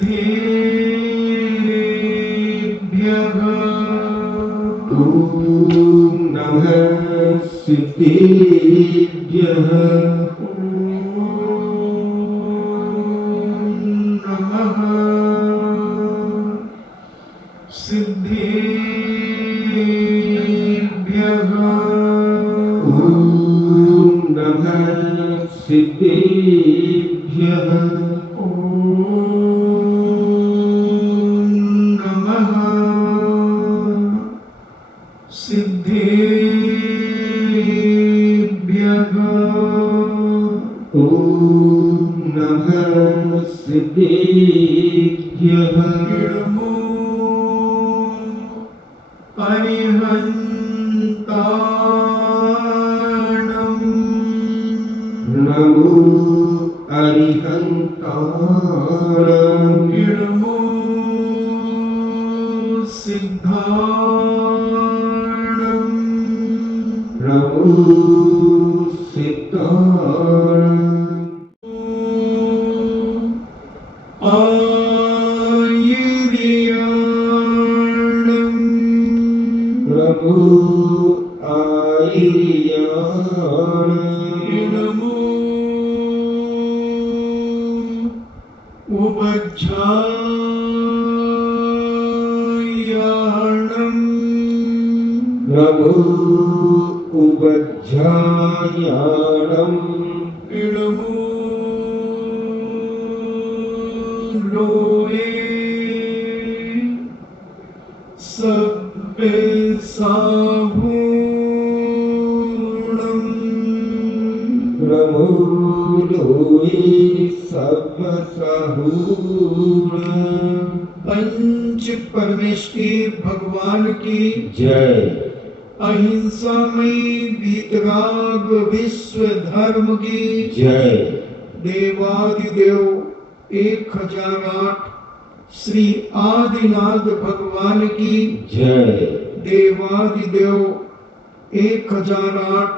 सिद्धेभ्यः ॐ नमः सिद्धेभ्यः सिद्धेभ्यः ॐ नमः सिद्धेभ्यः नमः सिद्धेभ्यः ॐ नमः सिद्धेभ्यः नमो अरिहन्ताणम् नमो अरिहन्ताणम् नमो सिद्धाणम् नमो सिद्धाणम् आयुर्याणम् नमो आयर्याणम् नमो उपज्झायाणम् नमो उपज्झायाणम् नमो लोये सब्बे साहूणम् नमो लोये सर्वसहूणम् पंच परमेष्टि भगवान की जय। अहिंसामयी वीतराग विश्व धर्म की जय। देवादिदेव 1008 श्री आदिनाथ भगवान की जय। देवादिदेव 1008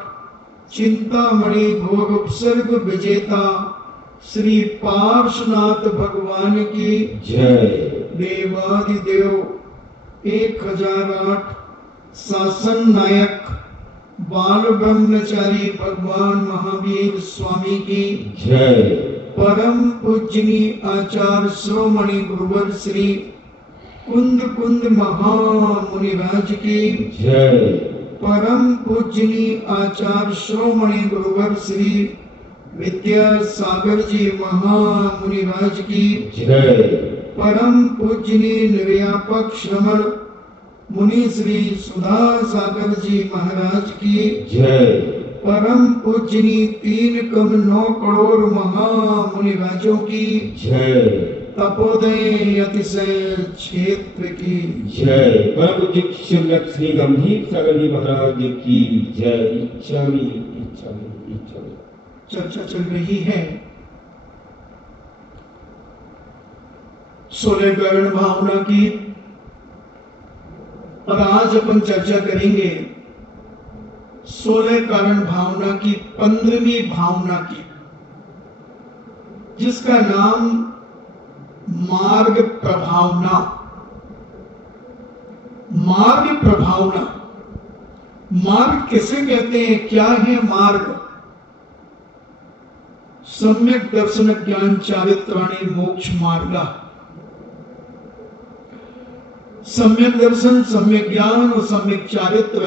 चिंतामणि भोग उपसर्ग विजेता श्री पार्श्वनाथ भगवान की जय। देवादिदेव 1008 शासन नायक बाल ब्रह्मचारी भगवान महावीर स्वामी की जय। परम पूजनी आचार्य श्रोमणि गुरुवर श्री कुंद कुंद महामुनिराज की जय। परम पूजनी आचार्य श्रोमणि गुरुवर श्री विद्यासागर जी महामुनिराज की जय। परम पूजनी निर्यापक श्रमण मुनि श्री सुधा सागर जी महाराज की जय। परम पूजनी 3,9 करोड़ महामुनिराजों की जय। तपोदय अतिशय क्षेत्र की जय। परम पूज्य श्री लक्ष्मी गंभीर सागर जी महाराज की जय। इच्छामि इच्छामि इच्छामि। चर्चा चल रही है 16 करण भावना की और आज अपन चर्चा करेंगे 16 कारण भावना की 15वीं भावना की, जिसका नाम मार्ग प्रभावना। मार्ग प्रभावना, मार्ग किसे कहते हैं, क्या है मार्ग? सम्यक दर्शन ज्ञान चारित्राणि मोक्ष मार्गा। सम्यक दर्शन, सम्यक ज्ञान और सम्यक चारित्र,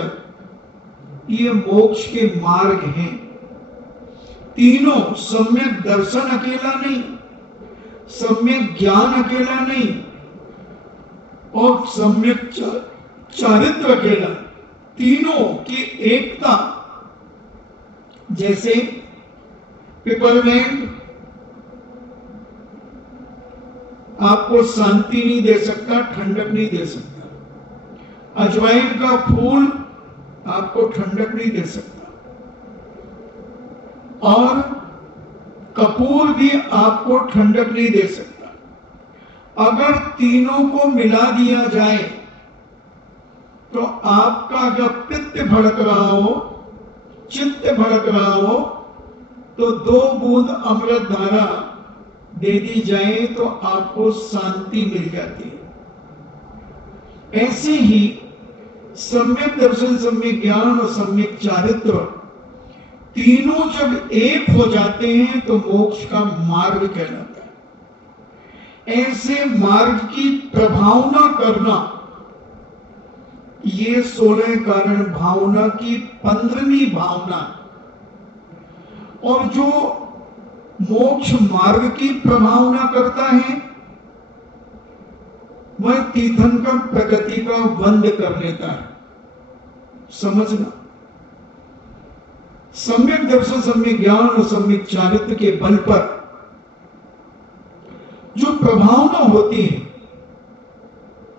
ये मोक्ष के मार्ग हैं। तीनों, सम्यक दर्शन अकेला नहीं, सम्यक ज्ञान अकेला नहीं और सम्यक चारित्र अकेला, तीनों की एकता। जैसे पिपरमेंट आपको शांति नहीं दे सकता, ठंडक नहीं दे सकता। अजवाइन का फूल आपको ठंडक नहीं दे सकता और कपूर भी आपको ठंडक नहीं दे सकता। अगर तीनों को मिला दिया जाए तो आपका जब पित्त भड़क रहा हो, चित्त भड़क रहा हो, तो 2 बूंद अमृत धारा दे दी जाए तो आपको शांति मिल जाती है। ऐसे ही सम्यक दर्शन, सम्यक ज्ञान और सम्यक चारित्र तीनों जब एक हो जाते हैं तो मोक्ष का मार्ग कहलाता है। ऐसे मार्ग की प्रभावना करना, ये 16 कारण भावना की 15वीं भावना। और जो मोक्ष मार्ग की प्रभावना करता है वह तीर्थंकर प्रगति का बंद कर लेता है। समझना, सम्यक दर्शन, सम्यक ज्ञान और सम्यक चारित्र के बल पर जो प्रभावना होती है,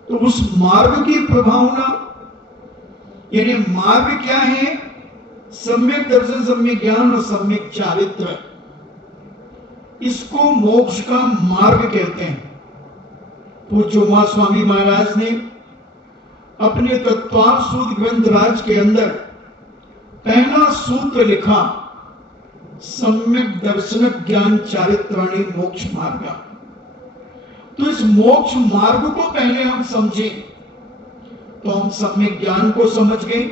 तो उस मार्ग की प्रभावना, यानी मार्ग क्या है? सम्यक दर्शन, सम्यक ज्ञान और सम्यक चारित्र, इसको मोक्ष का मार्ग कहते हैं। पूज्य उमा स्वामी महाराज ने अपने तत्वार्थ सूत्र ग्रंथ राज के अंदर पहला सूत्र लिखा, सम्यक दर्शन ज्ञान चारित्राणि मोक्ष मार्ग। तो इस मोक्ष मार्ग को पहले हम समझें तो हम सम्यक ज्ञान को समझ गए,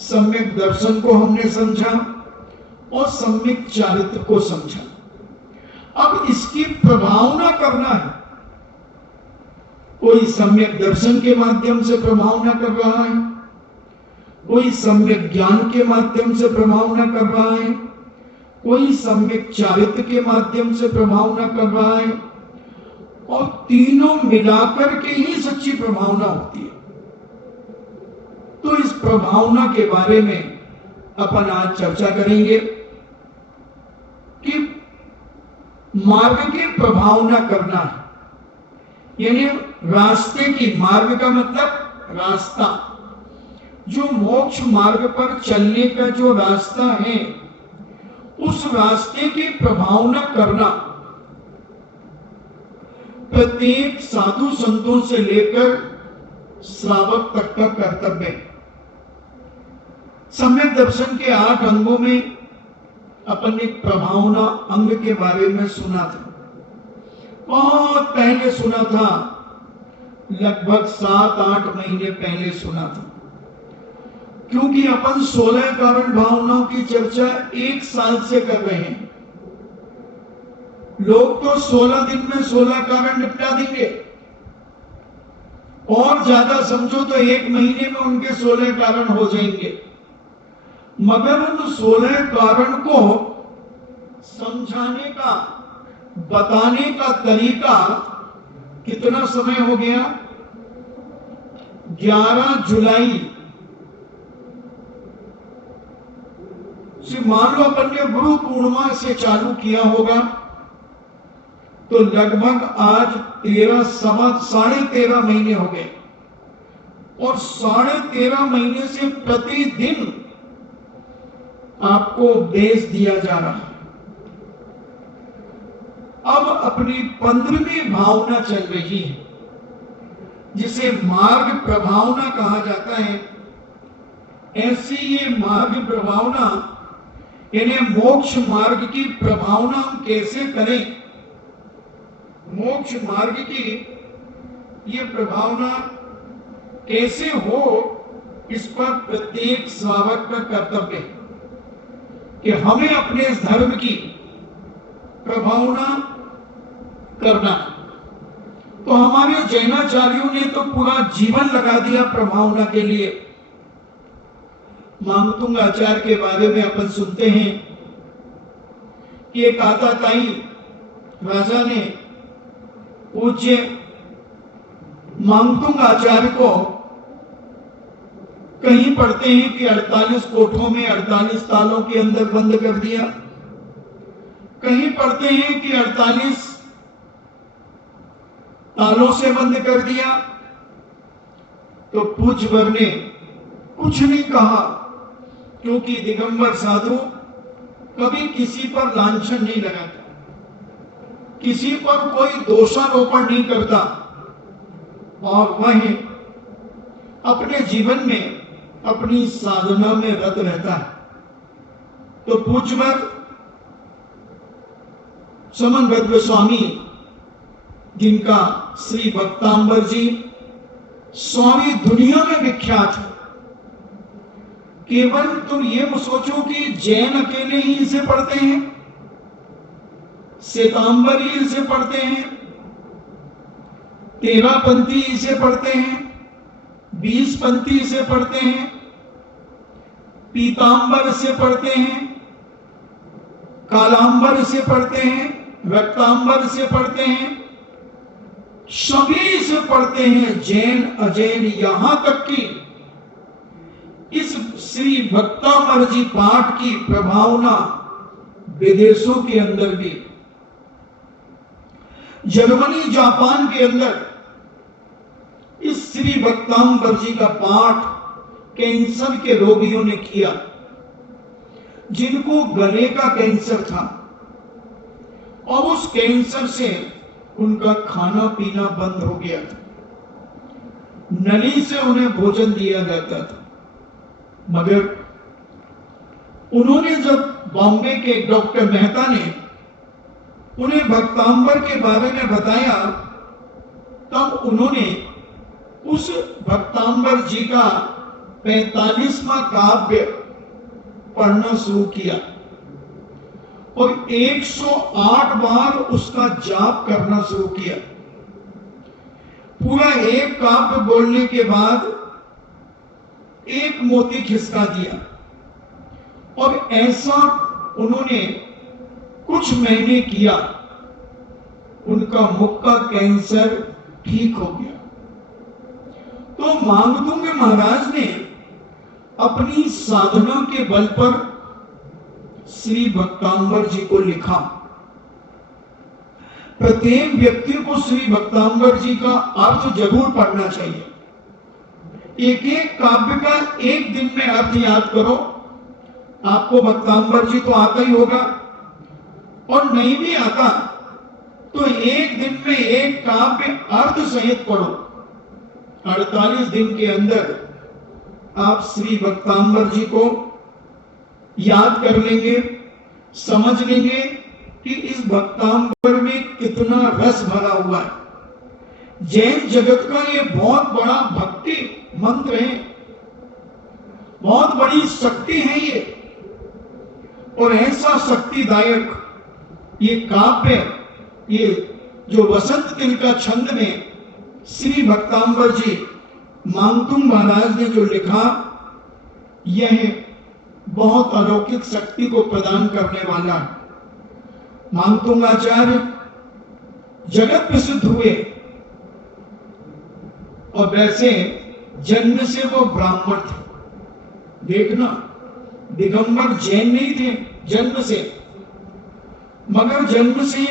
सम्यक दर्शन को हमने समझा और सम्यक चारित्र को समझा। अब इसकी प्रभावना करना है। कोई सम्यक दर्शन के माध्यम से प्रभावना कर रहा है, कोई सम्यक ज्ञान के माध्यम से प्रभावना कर रहा है, कोई सम्यक चारित्र के माध्यम से प्रभावना कर रहा है, और तीनों मिलाकर के ही सच्ची प्रभावना होती है। तो इस प्रभावना के बारे में अपन आज चर्चा करेंगे कि मार्ग की प्रभावना करना है, यानी रास्ते की, मार्ग का मतलब रास्ता, जो मोक्ष मार्ग पर चलने का जो रास्ता है, उस रास्ते की प्रभावना करना प्रत्येक साधु संतों से लेकर श्रावक तक का कर्तव्य है। सम्यक दर्शन के 8 अंगों में अपन ने प्रभावना अंग के बारे में सुना था, बहुत पहले सुना था, लगभग 7-8 महीने पहले सुना था। क्योंकि अपन 16 कारण भावनाओं की चर्चा 1 साल से कर रहे हैं। लोग तो 16 दिन में 16 कारण निपटा देंगे, और ज्यादा समझो तो 1 महीने में उनके 16 कारण हो जाएंगे। मगर उन 16 कारण को समझाने का, बताने का तरीका कितना समय हो गया? 11 जुलाई से, मान लो अपन ने गुरु पूर्णिमा से चालू किया होगा, तो लगभग आज 13.5 महीने हो गए, और 13.5 महीने से प्रतिदिन आपको उपदेश दिया जा रहा है। अब अपनी 15वीं भावना चल रही है, जिसे मार्ग प्रभावना कहा जाता है। ऐसी ये मार्ग प्रभावना, यानी मोक्ष मार्ग की प्रभावना हम कैसे करें, मोक्ष मार्ग की ये प्रभावना कैसे हो, इस पर प्रत्येक श्रावक का कर्तव्य है कि हमें अपने इस धर्म की प्रभावना करना। तो हमारे जैनाचार्यों ने तो पूरा जीवन लगा दिया प्रभावना के लिए। मांगतुंग आचार्य के बारे में अपन सुनते हैं कि एक आताताई राजा ने पूज्य मांगतुंग आचार्य को, कहीं पढ़ते हैं कि 48 कोठों में 48 तालों के अंदर बंद कर दिया, कहीं पढ़ते हैं कि 48 तालों से बंद कर दिया। तो पूज्यवर ने कुछ नहीं कहा, क्योंकि दिगंबर साधु कभी किसी पर लांछन नहीं लगाता, किसी पर कोई दोषारोपण नहीं करता, और वह अपने जीवन में अपनी साधना में रत रहता है। तो पूज्यवर समनभद्र गोस्वामी, जिनका श्री भक्तांबर जी स्वामी दुनिया में विख्यात है। केवल तुम ये मत सोचो कि जैन अकेले ही इसे पढ़ते हैं, श्वेतांबर ही इसे पढ़ते हैं, 13 पंथी इसे पढ़ते हैं, 20 पंथी इसे पढ़ते हैं, पीतांबर इसे पढ़ते हैं, कालांबर इसे पढ़ते हैं, रक्तांबर इसे पढ़ते हैं, सभी इसे पढ़ते हैं, जैन अजैन, यहां तक कि इस श्री भक्तांबर जी पाठ की प्रभावना विदेशों के अंदर भी, जर्मनी जापान के अंदर इस श्री भक्तांबर जी का पाठ कैंसर के रोगियों ने किया, जिनको गले का कैंसर था और उस कैंसर से उनका खाना पीना बंद हो गया था, नली से उन्हें भोजन दिया जाता था। मगर उन्होंने जब बॉम्बे के डॉक्टर मेहता ने उन्हें भक्तांबर के बारे में बताया, तब उन्होंने उस भक्तांबर जी का 45वां काव्य पढ़ना शुरू किया और 108 बार उसका जाप करना शुरू किया। पूरा एक काव्य बोलने के बाद एक मोती खिसका दिया और ऐसा उन्होंने कुछ महीने किया, उनका मुख का कैंसर ठीक हो गया। तो मांगतुंग महाराज ने अपनी साधना के बल पर श्री भक्तांबर जी को लिखा। प्रत्येक व्यक्ति को श्री भक्तांबर जी का अर्थ जरूर पढ़ना चाहिए। एक एक काव्य का एक दिन में अर्थ याद करो। आपको भक्तांबर जी तो आता ही होगा, और नहीं भी आता तो एक दिन में एक काव्य अर्थ सहित पढ़ो। 48 दिन के अंदर आप श्री भक्तांबर जी को याद कर लेंगे, समझ लेंगे कि इस भक्तांबर में कितना रस भरा हुआ है। जैन जगत का ये बहुत बड़ा भक्ति मंत्र है, बहुत बड़ी शक्ति है ये, और ऐसा शक्तिदायक ये काव्य, ये जो वसंत तिल का छंद में श्री भक्तांबर जी मांगतुंग महाराज ने जो लिखा, यह बहुत अलौकिक शक्ति को प्रदान करने वाला है। मांगतुंग आचार्य जगत प्रसिद्ध हुए और वैसे जन्म से वो ब्राह्मण थे। देखना, दिगंबर जैन नहीं थे जन्म से, मगर जन्म से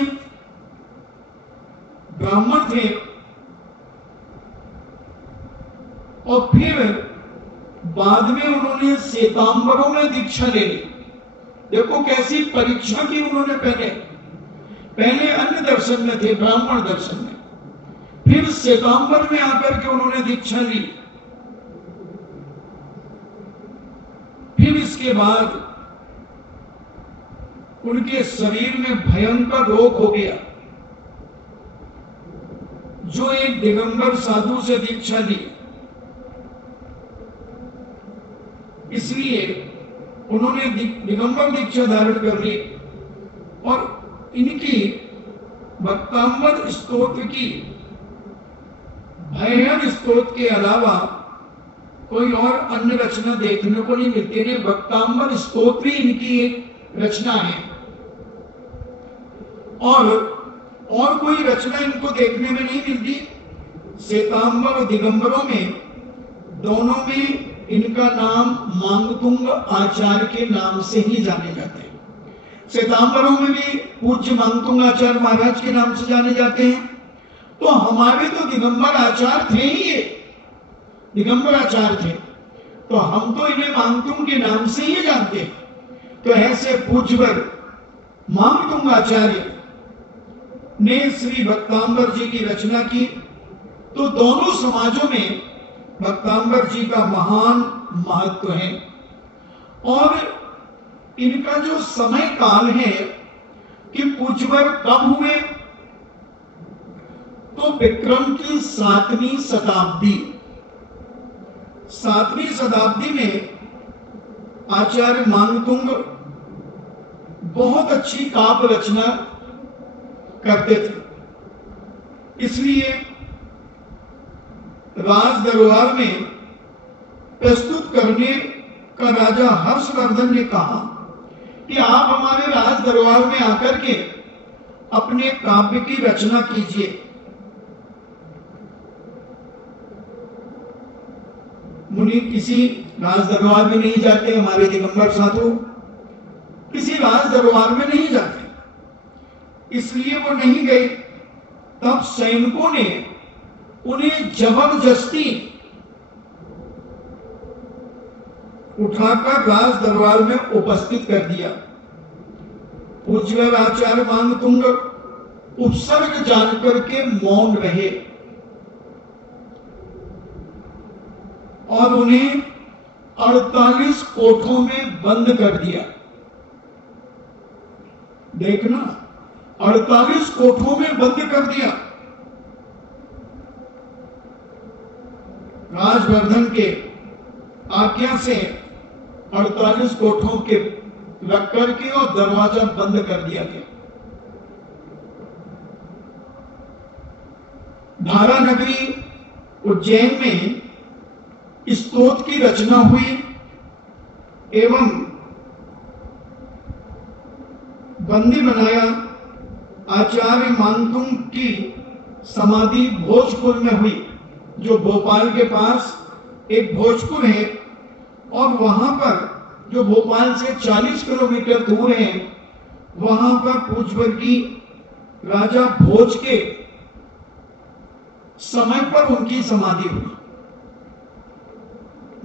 ब्राह्मण थे और फिर बाद में उन्होंने श्वेतांबरों में दीक्षा ले ली। देखो कैसी परीक्षा की उन्होंने। पहले अन्य दर्शन में थे, ब्राह्मण दर्शन में, फिर श्वेतांबर में आकर के उन्होंने दीक्षा ली। फिर इसके बाद उनके शरीर में भयंकर रोग हो गया। जो एक दिगंबर साधु से दीक्षा ली, इसलिए उन्होंने दिगंबर दीक्षा धारण कर ली और इनकी भक्तांबर स्तोत्र की, भयंकर स्तोत्र के अलावा कोई और अन्य रचना देखने को नहीं मिलती है। भक्तांबर स्तोत्र ही इनकी एक रचना है और कोई रचना इनको देखने में नहीं मिलती। श्वेतांबर और दिगंबरों में दोनों में इनका नाम मांगतुंग आचार्य के नाम से ही जाने जाते हैं। श्वेतांबरों में भी पूज्य मांगतुंग आचार्य महाराज के नाम से जाने जाते हैं। तो हमारे तो दिगंबर आचार्य थे ही, ये दिगंबर आचार्य थे, तो हम तो इन्हें मांगतुंग के नाम से ही जानते हैं। तो ऐसे पूज्यवर मांगतुंग आचार्य ने श्री भक्तांबर जी की रचना की। तो दोनों समाजों में भक्तांबर जी का महान महत्व है और इनका जो समय काल है कि पूज्यवर कब हुए, तो विक्रम की 7वीं शताब्दी में आचार्य मानतुंग बहुत अच्छी काव्य रचना करते थे। इसलिए राज दरबार में प्रस्तुत करने का राजा हर्षवर्धन ने कहा कि आप हमारे राज दरबार में आकर के अपने काव्य की रचना कीजिए। मुनि किसी राज दरबार में नहीं जाते, हमारे दिगंबर साधु किसी राज दरबार में नहीं जाते, इसलिए वो नहीं गए। तब सैनिकों ने उन्हें जबरदस्ती उठाकर राज दरबार में उपस्थित कर दिया। पूज्य आचार्य मानतुंग उपसर्ग जानकर के मौन रहे और उन्हें 48 कोठों में बंद कर दिया। देखना, 48 कोठों में बंद कर दिया। राजवर्धन के आज्ञा से 48 कोठों के रख करके और दरवाजा बंद कर दिया गया। धारा नगरी उज्जैन में स्तोत्र की रचना हुई एवं बंदी बनाया। आचार्य मानतुंग की समाधि भोजपुर में हुई, जो भोपाल के पास एक भोजपुर है, और वहां पर जो भोपाल से 40 किलोमीटर दूर है, वहां पर पूज्यवर की राजा भोज के समय पर उनकी समाधि हुई।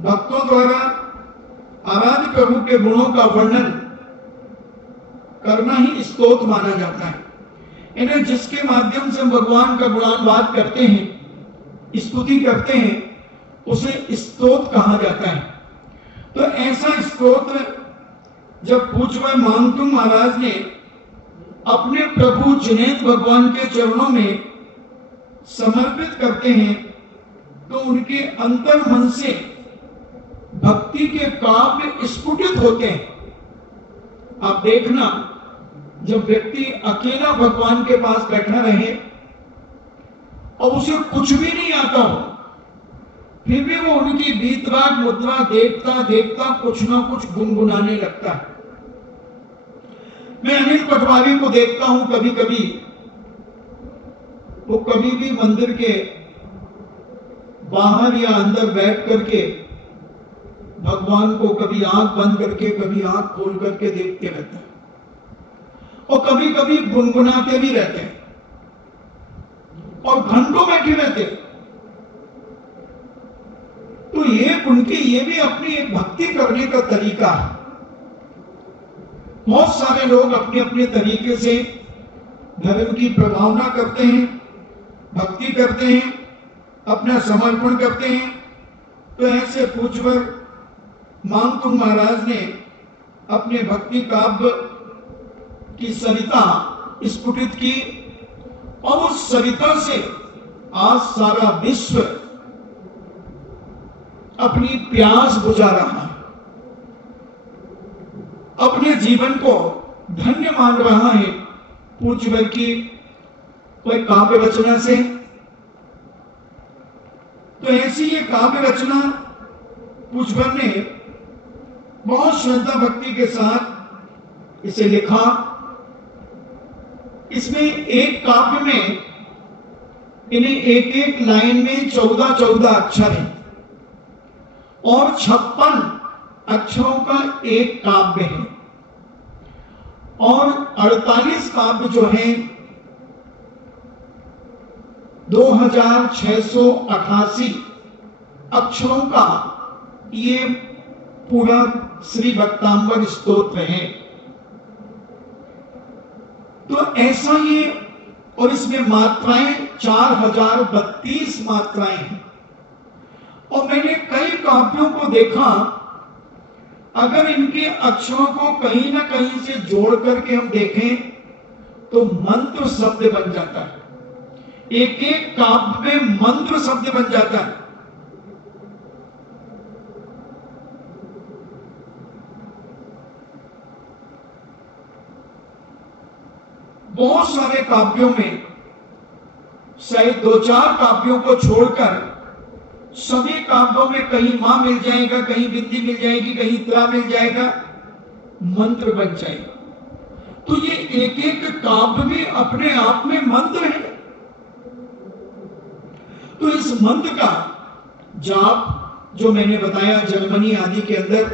भक्तों द्वारा आराध्य प्रभु के गुणों का वर्णन करना ही स्तोत्र माना जाता है। इन्हें जिसके माध्यम से भगवान का गुणानुवाद करते हैं, स्तुति करते हैं, उसे स्तोत्र कहा जाता है। तो ऐसा स्तोत्र जब पूज्य मानतुंग महाराज ने अपने प्रभु जिनेन्द्र भगवान के चरणों में समर्पित करते हैं, तो उनके अंतर मन से भक्ति के काव्य स्फुटित होते हैं। आप देखना, जब व्यक्ति अकेला भगवान के पास बैठा रहे और उसे कुछ भी नहीं आता हो, फिर भी वो उनकी वीतराग मुद्रा देखता देखता कुछ ना कुछ गुनगुनाने लगता है। मैं अनिल पटवारी को देखता हूं कभी कभी, वो कभी भी मंदिर के बाहर या अंदर बैठ करके भगवान को कभी आंख बंद करके कभी आंख खोल करके देखते रहते हैं, और कभी कभी गुनगुनाते भी रहते हैं और घंटों बैठे रहते हैं। तो ये भी अपनी एक भक्ति करने का तरीका है। बहुत सारे लोग अपने अपने तरीके से धर्म की प्रभावना करते हैं, भक्ति करते हैं, अपना समर्पण करते हैं। तो ऐसे पूज्यवर मानतुंग महाराज ने अपने भक्ति काव्य की सरिता स्फुटित की, और उस सरिता से आज सारा विश्व अपनी प्यास बुझा रहा है, अपने जीवन को धन्य मान रहा है पूज्यवर की कोई काव्य रचना से। तो ऐसी ये काव्य रचना पूज्यवर ने बहुत श्रद्धा भक्ति के साथ इसे लिखा। इसमें एक काव्य में इन्हें एक एक लाइन में 14-14 अक्षर हैं और 56 अक्षरों का एक काव्य है, और 48 काव्य जो है 2688 अक्षरों का ये पूरा श्री भक्तांबर स्तोत्र है। तो ऐसा ये, और इसमें मात्राएं 4032 मात्राएं हैं। और मैंने कई काव्यों को देखा, अगर इनके अक्षरों को कहीं ना कहीं से जोड़ करके हम देखें तो मंत्र शब्द बन जाता है। एक एक काव्य में मंत्र शब्द बन जाता है। बहुत सारे काव्यों में, शायद 2-4 काव्यों को छोड़कर सभी काव्यों में कहीं मां मिल जाएगा, कहीं बिंदी मिल जाएगी, कहीं त्रा मिल जाएगा, मंत्र बन जाएगा। तो ये एक एक काव्य में अपने आप में मंत्र है। तो इस मंत्र का जाप जो मैंने बताया, जर्मनी आदि के अंदर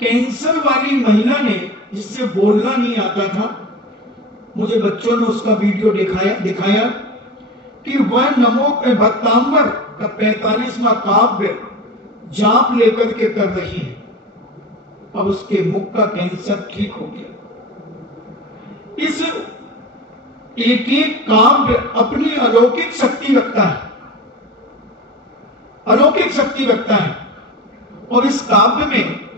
कैंसर वाली महिला ने, जिससे बोलना नहीं आता था, मुझे बच्चों ने उसका वीडियो दिखाया कि वह नमो भक्तांबर का 45वां काव्य जाप लेकर के कर रही है। अब उसके मुख का कैंसर ठीक हो गया। इस एक एक काव्य अपनी अलौकिक शक्ति रखता है, अलौकिक शक्ति रखता है। और इस काव्य में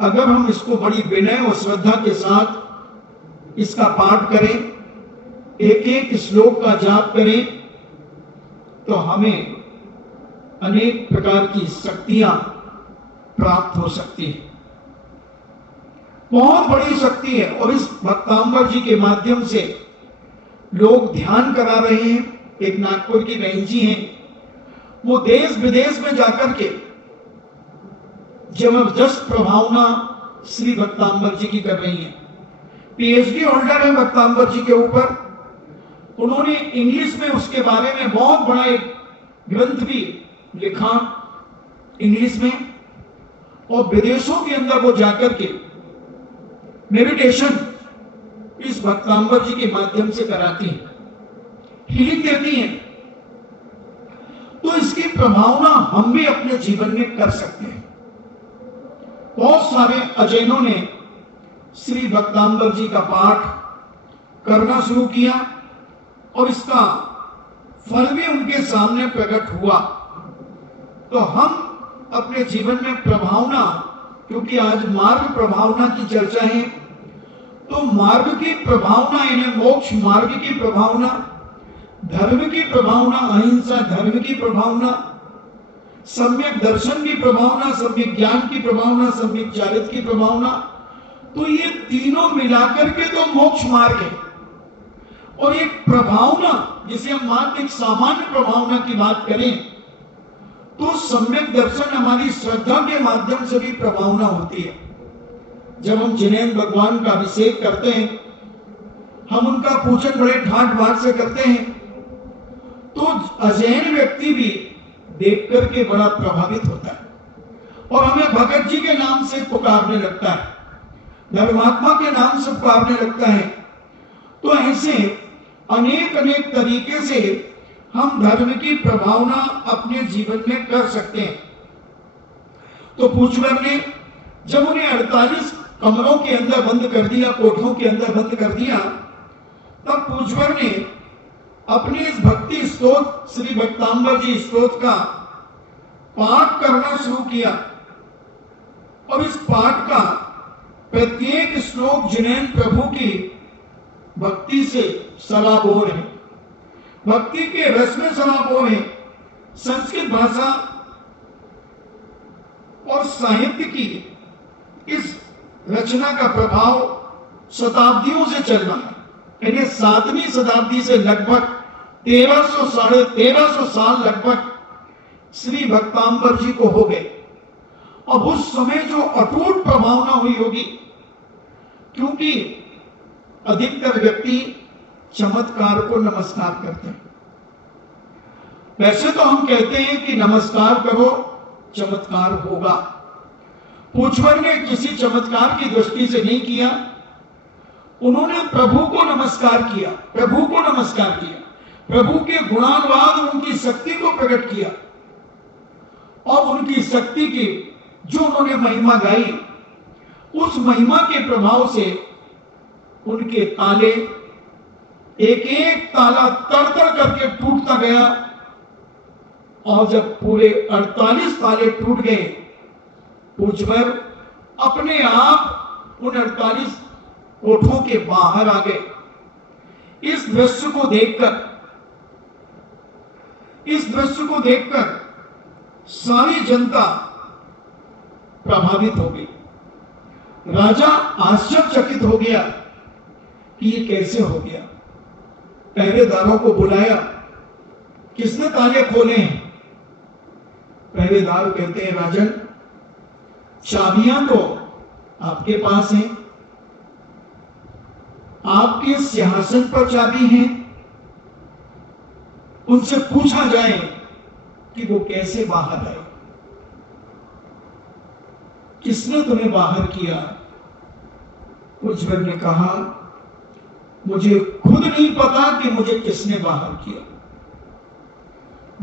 अगर हम इसको बड़ी विनय और श्रद्धा के साथ इसका पाठ करें, एक एक श्लोक का जाप करें, तो हमें अनेक प्रकार की शक्तियां प्राप्त हो सकती है। बहुत बड़ी शक्ति है। और इस भक्तांबर जी के माध्यम से लोग ध्यान करा रहे हैं। एक नागपुर की बहन जी हैं, वो देश विदेश में जाकर के जबरदस्त प्रभावना श्री भक्तांबर जी की कर रही हैं। पीएचडी होल्डर है भक्तांबर जी के ऊपर। उन्होंने इंग्लिश में उसके बारे में बहुत बड़ा एक ग्रंथ भी लिखा इंग्लिश में, और विदेशों के अंदर वो जाकर के मेडिटेशन इस भक्तांबर जी के माध्यम से कराती हैं, हीलिंग देती हैं। तो इसकी प्रभावना हम भी अपने जीवन में कर सकते हैं। बहुत सारे अजैनों ने श्री भक्तांबर जी का पाठ करना शुरू किया और इसका फल भी उनके सामने प्रकट हुआ। तो हम अपने जीवन में प्रभावना, क्योंकि आज मार्ग प्रभावना की चर्चा है, तो मार्ग की प्रभावना, यानी मोक्ष मार्ग की प्रभावना, धर्म की प्रभावना, अहिंसा धर्म की प्रभावना, सम्यक दर्शन की प्रभावना, सम्यक ज्ञान की प्रभावना, सम्यक चारित्र की प्रभावना, तो ये तीनों मिलाकर के तो मोक्ष मार्ग है। और एक प्रभावना, जिसे हम मात्र एक सामान्य प्रभावना की बात करें, तो सम्यक दर्शन हमारी श्रद्धा के माध्यम से भी प्रभावना होती है। जब हम जिनेंद्र भगवान का अभिषेक करते हैं, हम उनका पूजन बड़े ठाट बाट से करते हैं, तो अजैन व्यक्ति भी देख करके बड़ा प्रभावित होता है और हमें भगत जी के नाम से पुकारने लगता है, धर्मात्मा के नाम से पुकारने लगता है। तो ऐसे अनेक अनेक तरीके से हम धर्म की प्रभावना अपने जीवन में कर सकते हैं। तो पूछवर ने जब उन्हें 48 कमरों के अंदर बंद कर दिया, कोठों के अंदर बंद कर दिया, तब पूछवर ने अपनी इस भक्ति स्तोत्र, श्री भक्तांबर जी स्तोत्र का पाठ करना शुरू किया। और इस पाठ का प्रत्येक श्लोक जिनेंद्र प्रभु की भक्ति से सराबोर है, भक्ति के रस में सराबोर है। संस्कृत भाषा और साहित्य की इस रचना का प्रभाव शताब्दियों से चल रहा है। यानी 7वीं शताब्दी से लगभग 1300 साढ़े 1300 साल लगभग श्री भक्तांबर जी को हो गए। अब उस समय जो अटूट प्रभावना हुई होगी, क्योंकि अधिकतर व्यक्ति चमत्कार को नमस्कार करते हैं। वैसे तो हम कहते हैं कि नमस्कार करो चमत्कार होगा। पूछवर ने किसी चमत्कार की दृष्टि से नहीं किया, उन्होंने प्रभु को नमस्कार किया, प्रभु को नमस्कार किया, प्रभु के गुणानुवाद, उनकी शक्ति को प्रकट किया। और उनकी शक्ति की जो उन्होंने महिमा गाई, उस महिमा के प्रभाव से उनके ताले एक एक ताला तर-तर करके टूटता गया। और जब पूरे 48 ताले टूट गए, पूछवर अपने आप उन 48 कोठों के बाहर आ गए। इस दृश्य को देखकर सारी जनता प्रभावित हो गई। राजा आश्चर्यचकित हो गया कि ये कैसे हो गया। पहरेदारों को बुलाया, किसने ताले खोले हैं? पहरेदार कहते हैं, राजन, चाबियां तो आपके पास हैं, आपके सिंहासन पर चाबी है, उनसे पूछा जाए कि वो कैसे बाहर आए, किसने तुम्हें बाहर किया? पुजवर ने कहा, मुझे खुद नहीं पता कि मुझे किसने बाहर किया।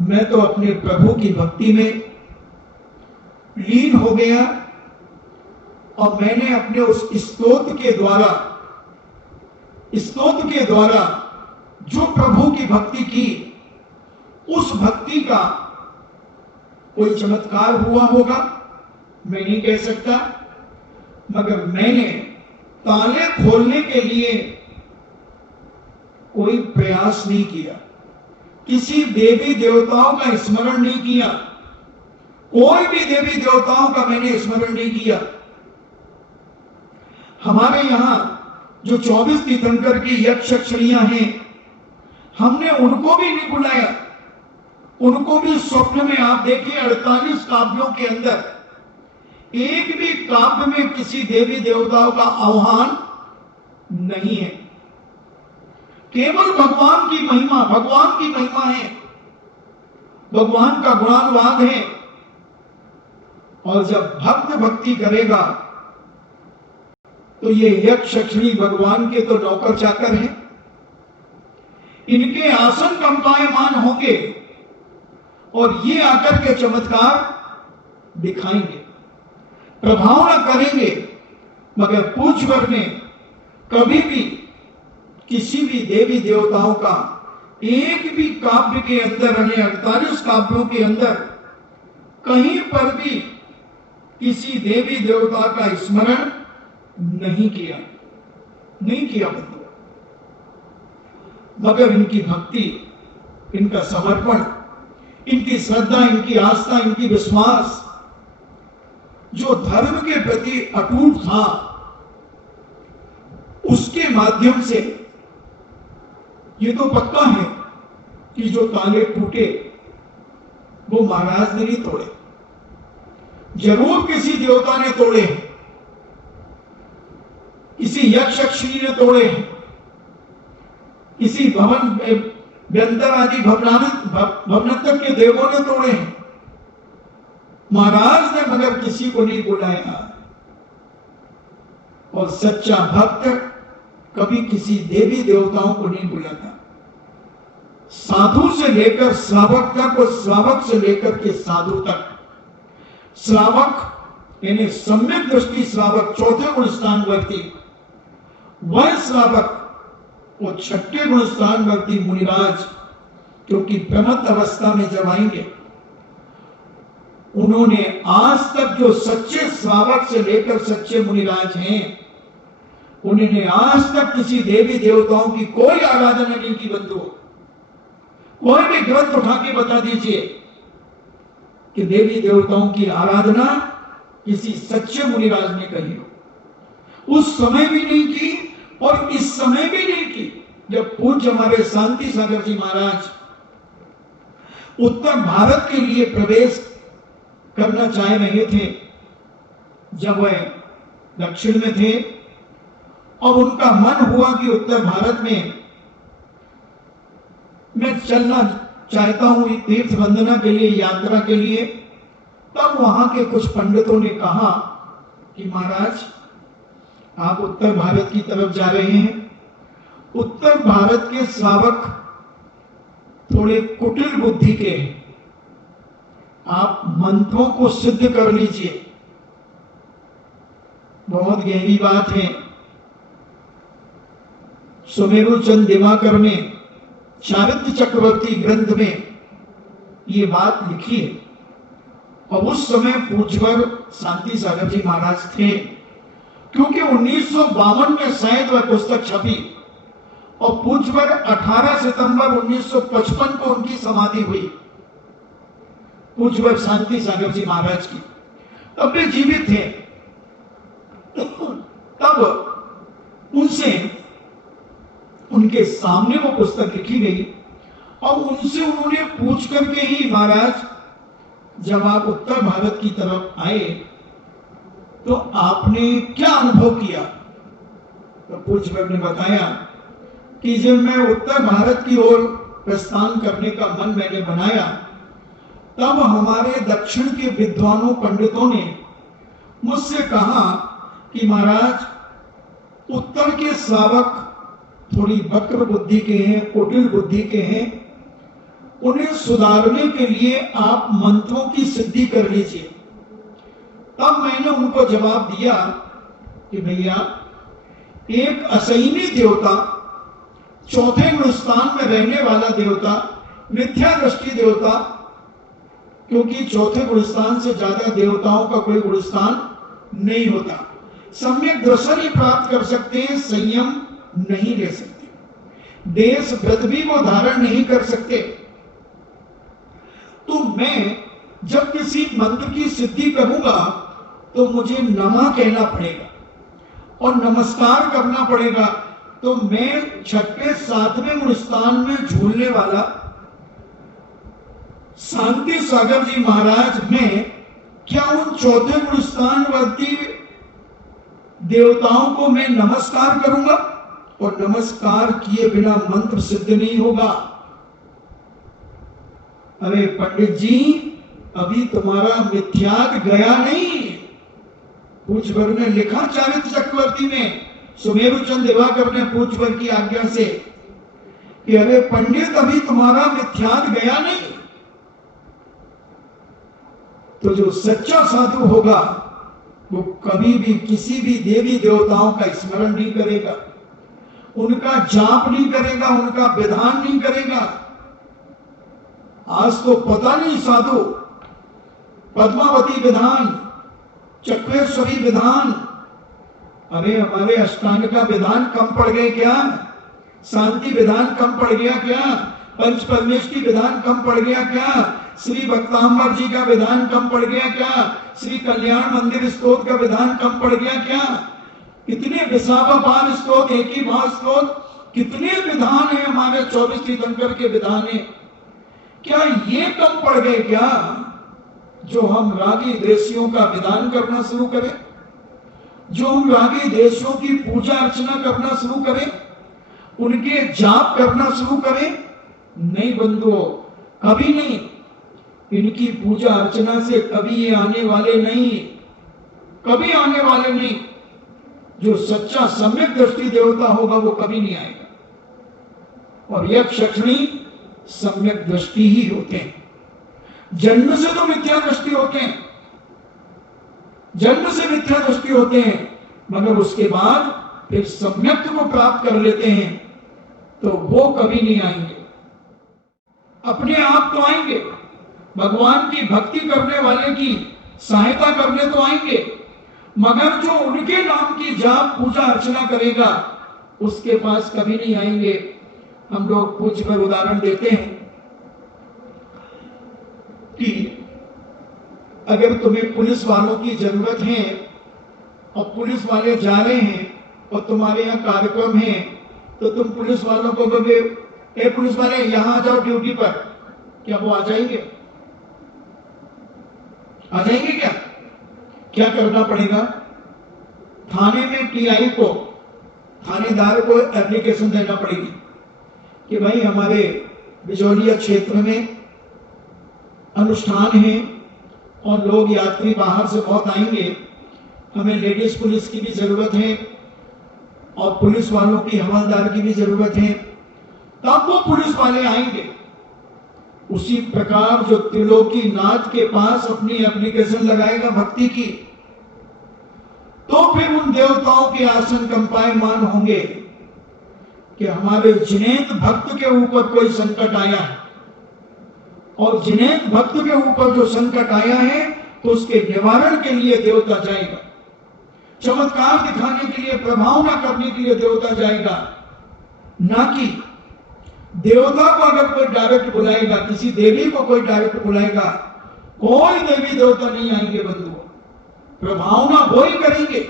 मैं तो अपने प्रभु की भक्ति में लीन हो गया और मैंने अपने उस स्तोत्र के द्वारा जो प्रभु की भक्ति की, उस भक्ति का कोई चमत्कार हुआ होगा, मैं नहीं कह सकता, मगर मैंने ताले खोलने के लिए कोई प्रयास नहीं किया, किसी देवी देवताओं का स्मरण नहीं किया, कोई भी देवी देवताओं का मैंने स्मरण नहीं किया। हमारे यहां जो 24 तीर्थंकर की यक्षिणियां हैं, हमने उनको भी नहीं बुलाया, उनको भी स्वप्न में आप देखिए 48 काव्यों के अंदर एक भी काव्य में किसी देवी देवताओं का आह्वान नहीं है। केवल भगवान की महिमा है, भगवान का गुणानुवाद है। और जब भक्त भक्ति करेगा तो ये यक्षिणी भगवान के तो नौकर चाकर हैं, इनके आसन कंपायमान होंगे और ये आकर के चमत्कार दिखाएंगे, प्रभाव न करेंगे। मगर पूज्यवर ने कभी भी किसी भी देवी देवताओं का एक भी काव्य के अंदर, 48 काव्यों के अंदर कहीं पर भी किसी देवी देवता का स्मरण नहीं किया बंधु। मगर इनकी भक्ति, इनका समर्पण, इनकी श्रद्धा, इनकी आस्था, इनकी विश्वास जो धर्म के प्रति अटूट था, उसके माध्यम से ये तो पक्का है कि जो ताले टूटे वो महाराज ने नहीं तोड़े, जरूर किसी देवता ने तोड़े हैं, किसी यक्षिणी ने तोड़े हैं, किसी व्यंतर आदि भवनत्तर के देवों ने तोड़े हैं। महाराज ने मगर किसी को नहीं बुलाया। और सच्चा भक्त कभी किसी देवी देवताओं को नहीं बुलाता। साधु से लेकर श्रावक तक और श्रावक से लेकर के साधु तक, श्रावक यानी सम्यक दृष्टि श्रावक 4थे गुण स्थान वर्ती, वह श्रावक वो 6ठे गुण स्थान वर्ती मुनिराज, क्योंकि प्रमत्त अवस्था में जब आएंगे, उन्होंने आज तक जो सच्चे श्रावक से लेकर सच्चे मुनिराज हैं, उन्होंने आज तक किसी देवी देवताओं की कोई आराधना नहीं की। बंधु, कोई भी ग्रंथ उठा के बता दीजिए कि देवी देवताओं की आराधना किसी सच्चे मुनिराज ने कही हो। उस समय भी नहीं की और इस समय भी नहीं की। जब पूज्य हमारे शांति सागर जी महाराज उत्तर भारत के लिए प्रवेश करना चाह रहे थे, जब वह दक्षिण में थे और उनका मन हुआ कि उत्तर भारत में मैं चलना चाहता हूं तीर्थ वंदना के लिए, यात्रा के लिए, तब वहां के कुछ पंडितों ने कहा कि महाराज आप उत्तर भारत की तरफ जा रहे हैं, उत्तर भारत के श्रावक थोड़े कुटिल बुद्धि के हैं, आप मंत्रों को सिद्ध कर लीजिए। बहुत गहरी बात है। सुमेरु चंद दिवाकर ने चारित्र चक्रवर्ती ग्रंथ में ये बात लिखी है। और उस समय पूज्यवर शांति सागर जी महाराज थे, क्योंकि 1952 में शायद वह पुस्तक छपी और पूज्यवर 18 सितंबर 1955 को उनकी समाधि हुई, पूज्यवर शांति सागर जी महाराज की। तब वे जीवित थे। तब उनसे उनके सामने वो पुस्तक लिखी गई और उनसे उन्होंने पूछ करके ही, महाराज जब आप उत्तर भारत की तरफ आए तो आपने क्या अनुभव किया? तो पूज्यवर ने बताया कि जब मैं उत्तर भारत की ओर प्रस्थान करने का मन मैंने बनाया, तब हमारे दक्षिण के विद्वानों पंडितों ने मुझसे कहा कि महाराज उत्तर के श्रावक थोड़ी वक्र बुद्धि के हैं, कुटिल बुद्धि के हैं, उन्हें सुधारने के लिए आप मंत्रों की सिद्धि कर लीजिए। तब मैंने उनको जवाब दिया कि भैया, एक असैनी देवता, चौथे गुणस्थान में रहने वाला देवता, मिथ्या दृष्टि देवता, क्योंकि चौथे गुणस्थान से ज्यादा देवताओं का कोई गुणस्थान नहीं होता, सम्यक दर्शन ही प्राप्त कर सकते हैं, संयम नहीं ले सकते, देश पृथ्वी को धारण नहीं कर सकते। तो मैं जब किसी मंत्र की सिद्धि करूंगा तो मुझे नमः कहना पड़ेगा और नमस्कार करना पड़ेगा। तो मैं छठे सातवें गुणस्थान में झूलने वाला शांति सागर जी महाराज में क्या उन चौथे गुणस्थानवर्ती देवताओं को मैं नमस्कार करूंगा? और नमस्कार किए बिना मंत्र सिद्ध नहीं होगा। अरे पंडित जी, अभी तुम्हारा मिथ्याग गया नहीं। पूज्यवर ने लिखा चारित्र चक्रवर्ती में, सुमेरु चंद दिवाकर ने पूज्यवर की आज्ञा से कि अरे पंडित, अभी तुम्हारा मिथ्याग गया नहीं। तो जो सच्चा साधु होगा वो कभी भी किसी भी देवी देवताओं का स्मरण नहीं करेगा, उनका जाप नहीं करेगा, उनका विधान नहीं करेगा। आज तो पता नहीं साधु पद्मावती विधान, चक्रेश्वरी विधान, अरे हमारे अष्टांग का विधान कम पड़ गए क्या? शांति विधान कम पड़ गया क्या? पंच परमेष्ठी विधान कम पड़ गया क्या? श्री भक्तांबर जी का विधान कम पड़ गया क्या? श्री कल्याण मंदिर स्तोत्र का विधान कम पड़ गया क्या? इतने विसाखापाल स्तोत्र, एक ही भाव स्तोत्र, कितने विधान है हमारे 24 तीर्थंकर के विधान है, क्या ये कम पड़ गए क्या? जो हम रागी देशियों का विधान करना शुरू करें, जो हम रागी देशियों की पूजा अर्चना करना शुरू करें, उनके जाप करना शुरू करें? नहीं बंधुओं, कभी नहीं। इनकी पूजा अर्चना से कभी ये आने वाले नहीं, कभी आने वाले नहीं। जो सच्चा सम्यक दृष्टि देवता होगा वो कभी नहीं आएगा। और यक्ष यक्षिणी सम्यक दृष्टि ही होते हैं। जन्म से तो मिथ्या दृष्टि होते हैं, जन्म से मिथ्या दृष्टि होते हैं, मगर उसके बाद फिर सम्यक को प्राप्त कर लेते हैं तो वो कभी नहीं आएंगे। अपने आप तो आएंगे, भगवान की भक्ति करने वाले की सहायता करने तो आएंगे, मगर जो उनके नाम की जाप पूजा अर्चना करेगा उसके पास कभी नहीं आएंगे। हम लोग पूज्य पर उदाहरण देते हैं कि अगर तुम्हें पुलिस वालों की जरूरत है और पुलिस वाले जा रहे हैं और तुम्हारे यहाँ कार्यक्रम है, तो तुम पुलिस वालों को कहोगे, ए पुलिस वाले यहां आ जाओ ड्यूटी पर, क्या वो आ जाएंगे? आ जाएंगे क्या? क्या करना पड़ेगा? थाने में टीआई को, थानेदार को एप्लीकेशन देना पड़ेगी कि भाई हमारे बिजौलिया क्षेत्र में अनुष्ठान है और लोग यात्री बाहर से बहुत आएंगे, हमें लेडीज पुलिस की भी जरूरत है और पुलिस वालों की, हवलदार की भी जरूरत है, तब वो पुलिस वाले आएंगे। उसी प्रकार जो त्रिलोकी नाथ के पास अपनी एप्लीकेशन लगाएगा भक्ति की, तो फिर उन देवताओं के आसन कंपायमान होंगे कि हमारे जिनेत भक्त के ऊपर कोई संकट आया है, और जिनेत भक्त के ऊपर जो संकट आया है तो उसके निवारण के लिए देवता जाएगा। चमत्कार दिखाने के लिए, प्रभावना करने के लिए देवता जाएगा, ना कि देवता को अगर कोई डायरेक्ट बुलाएगा, किसी देवी को कोई डायरेक्ट बुलाएगा, कोई देवी देवता नहीं आएंगे बंधुओं। प्रभावना वो ही करेंगे,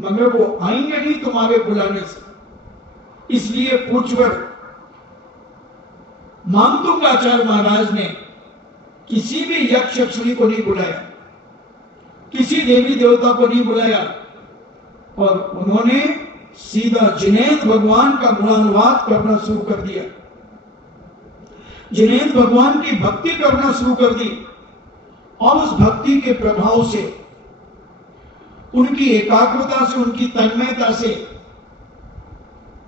मगर वो आएंगे नहीं तुम्हारे बुलाने से। इसलिए पूज्यवर मामदुंगाचार्य महाराज ने किसी भी यक्ष यक्षिणी को नहीं बुलाया, किसी देवी देवता को नहीं बुलाया, और उन्होंने सीधा जिनेन्द्र भगवान का गुणानुवाद करना शुरू कर दिया, जिनेन्द्र भगवान की भक्ति करना शुरू कर दी। और उस भक्ति के प्रभाव से, उनकी एकाग्रता से, उनकी तन्मयता से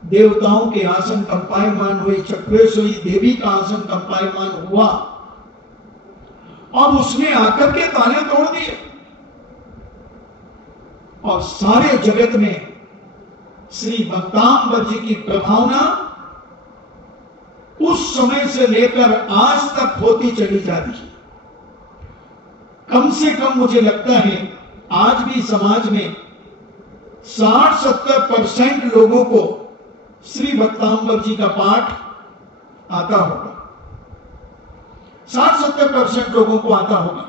देवताओं के आसन कंपायमान हुए, चक्रेश्वरी देवी का आसन कंपायमान हुआ, और उसने आकर के ताले तोड़ दिए, और सारे जगत में श्री भक्तांबर जी की प्रभावना उस समय से लेकर आज तक होती चली जा रही है। कम से कम मुझे लगता है आज भी समाज में 60-70% लोगों को श्री भक्तांबर जी का पाठ आता होगा, 60-70% लोगों को आता होगा।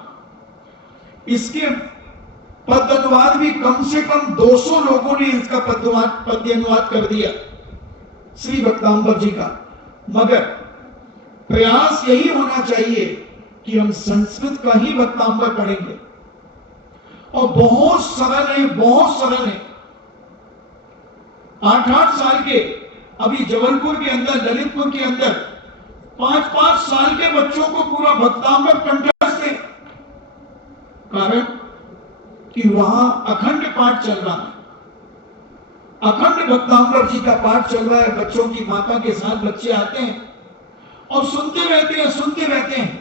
इसके पद्य अनुवाद भी कम से कम 200 लोगों ने इसका पद्य अनुवाद कर दिया श्री भक्तांबर जी का। मगर प्रयास यही होना चाहिए कि हम संस्कृत का ही भक्तांबर पढ़ेंगे, और बहुत सरल है, बहुत सरल है। 8-8 साल के, अभी जबलपुर के अंदर, ललितपुर के अंदर 5-5 साल के बच्चों को पूरा भक्तांबर कंठस्थ है। कारण कि वहां अखंड पाठ चल रहा है, अखंड भक्तांबर जी का पाठ चल रहा है। बच्चों की माता के साथ बच्चे आते हैं और सुनते रहते हैं, सुनते रहते हैं,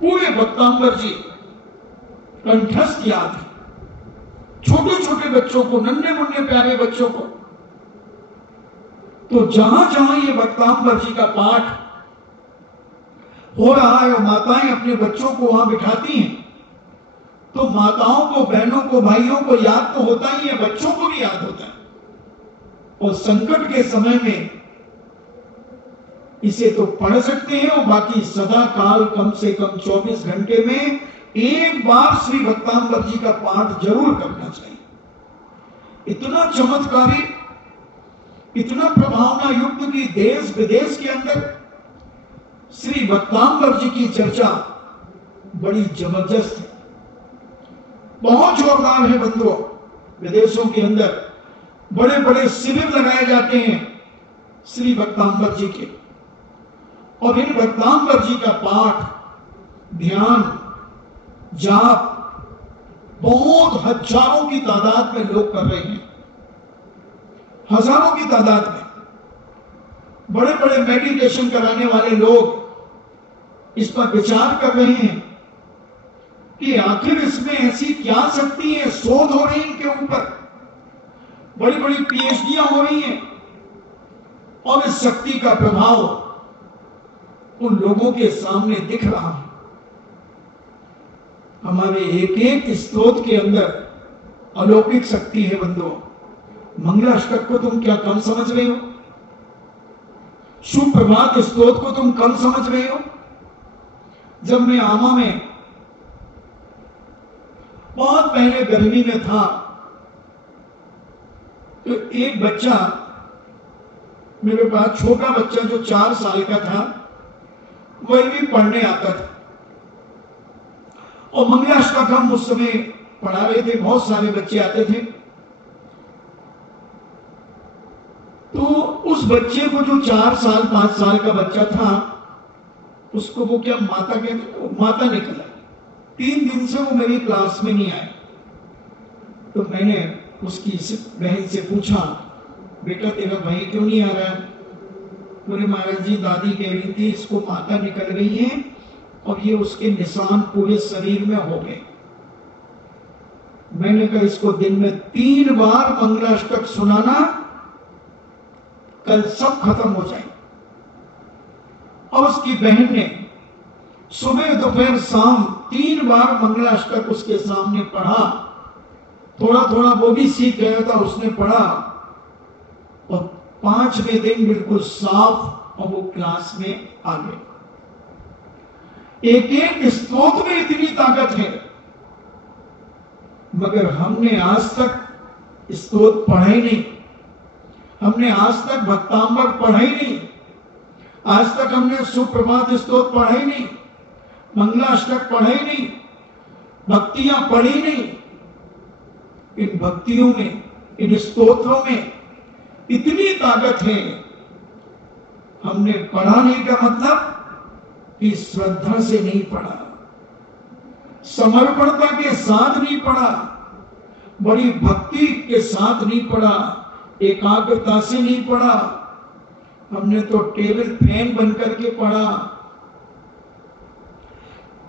पूरे भक्तांबर जी कंठस्थ याद है। छोटे छोटे बच्चों को, नन्हे मुन्ने प्यारे बच्चों को। तो जहां जहां ये भक्तांबर जी का पाठ हो रहा है और माताएं अपने बच्चों को वहां बिठाती हैं, तो माताओं को, बहनों को, भाइयों को याद तो होता ही है, बच्चों को भी याद होता है। और संकट के समय में इसे तो पढ़ सकते हैं, और बाकी सदा काल कम से कम 24 घंटे में एक बार श्री भक्तांबर जी का पाठ जरूर करना चाहिए। इतना चमत्कारी, इतना प्रभावना युक्त कि देश विदेश के अंदर श्री भक्तांबर जी की चर्चा बड़ी जबरदस्त है, बहुत जोरदार है बंधुओं। विदेशों के अंदर बड़े बड़े शिविर लगाए जाते हैं श्री भक्तांबर जी के, और इन भक्तांबर जी का पाठ, ध्यान, जाप बहुत हजारों की तादाद में लोग कर रहे हैं, हजारों की तादाद में। बड़े बड़े मेडिटेशन कराने वाले लोग इस पर विचार कर रहे हैं कि आखिर इसमें ऐसी क्या शक्ति है। शोध हो रही है इनके ऊपर, बड़ी बड़ी पीएचडीयां हो रही हैं, और इस शक्ति का प्रभाव उन लोगों के सामने दिख रहा है। हमारे एक एक स्त्रोत के अंदर अलौकिक शक्ति है बंधुओं। मंगलाष्टक को तुम क्या कम समझ रहे हो? सुप्रभात स्तोत्र को तुम कम समझ रहे हो? जब मैं आमा में बहुत पहले गर्मी में था, तो एक बच्चा मेरे पास, छोटा बच्चा जो 4 साल का था, वही भी पढ़ने आता था, और मंगलाष्टक हम उस समय पढ़ा रहे थे, बहुत सारे बच्चे आते थे। तो उस बच्चे को, जो 4 साल 5 साल का बच्चा था, उसको वो क्या माता कहते, माता निकला। 3 दिन से वो मेरी क्लास में नहीं आया। तो मैंने उसकी बहन से पूछा, बेटा तेरा भाई क्यों नहीं आ रहा है? बोले महाराज जी, दादी कह रही थी इसको माता निकल गई है और ये उसके निशान पूरे शरीर में हो गए। मैंने कहा इसको दिन में 3 बार मंगलाष्टक सुनाना, कल सब खत्म हो जाए। और उसकी बहन ने सुबह दोपहर शाम 3 बार मंगलाष्टक उसके सामने पढ़ा, थोड़ा थोड़ा वो भी सीख गया था, उसने पढ़ा और 5वें दिन बिल्कुल साफ और वो क्लास में आ गए। एक एक स्तोत्र में इतनी ताकत है, मगर हमने आज तक स्तोत्र पढ़ा ही नहीं, हमने आज तक भक्तांबर पढ़ा ही नहीं, आज तक हमने सुप्रभात स्तोत्र पढ़ा ही नहीं, मंगलाष्टक पढ़ा ही नहीं, भक्तियां पढ़ी नहीं। इन भक्तियों में, इन स्तोत्रों में इतनी ताकत है। हमने पढ़ा नहीं का मतलब कि श्रद्धा से नहीं पढ़ा, समर्पणता के साथ नहीं पढ़ा, बड़ी भक्ति के साथ नहीं पढ़ा, एकाग्रता से नहीं पढ़ा। हमने तो टेबल फैन बन करके पढ़ा।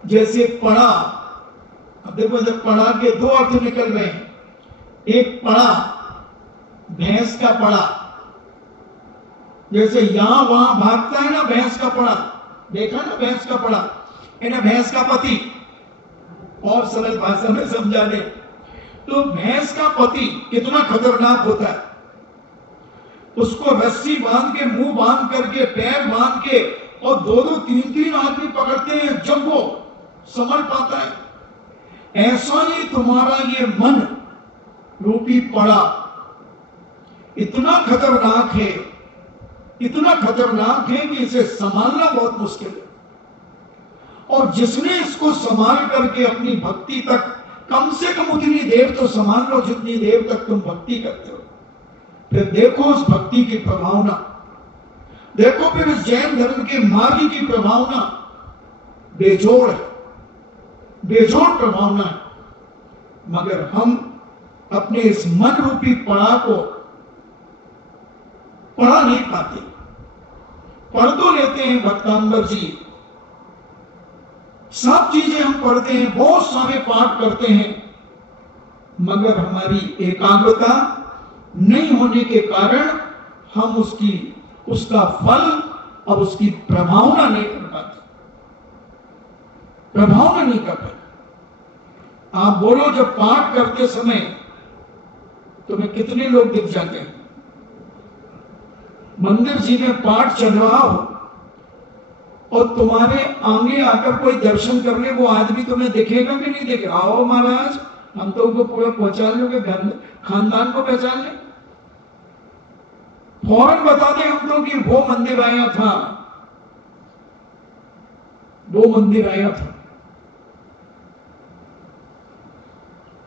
जैसे पढ़ा, अब देखो, जब पढ़ा के दो अर्थ निकल गए। एक पढ़ा, भैंस का पढ़ा, जैसे यहां वहां भागता है ना भैंस का पढ़ा, देखा ना भैंस का पढ़ा, है ना भैंस का पति, और सरल भाषा में समझा दे तो भैंस का पति कितना खतरनाक होता है। उसको रस्सी बांध के, मुंह बांध करके, पैर बांध के, और दो दो तीन तीन आदमी पकड़ते हैं जब वो संभल पाता है। ऐसा ही तुम्हारा ये मन रूपी पड़ा इतना खतरनाक है, इतना खतरनाक है कि इसे संभालना बहुत मुश्किल है। और जिसने इसको संभाल करके अपनी भक्ति तक, कम से कम उतनी देर तो संभाल लो जितनी देर तक तुम भक्ति करते हो, फिर देखो उस भक्ति की प्रभावना, देखो फिर इस जैन धर्म के मार्ग की प्रभावना बेजोड़ है, बेजोड़ प्रभावना है। मगर हम अपने इस मन रूपी पढ़ा को पढ़ा नहीं पाते। पढ़ तो लेते हैं भक्तांबर जी, सब चीजें हम पढ़ते हैं, बहुत सारे पाठ करते हैं, मगर हमारी एकाग्रता नहीं होने के कारण हम उसका फल और उसकी प्रभावना नहीं कर पाते, प्रभावना नहीं कर पाते। आप बोलो, जब पाठ करते समय तुम्हें कितने लोग दिख जाते हैं? मंदिर जी में पाठ चल रहा हो और तुम्हारे आगे आकर कोई दर्शन कर ले, वो आदमी तुम्हें दिखेगा कि नहीं दिखेगा? आओ महाराज, हम तो उनको पूरा पहचान लोगे, खानदान को पहचान ले, फौरन बता दें हम तो कि वो मंदिर आया था, वो मंदिर आया था।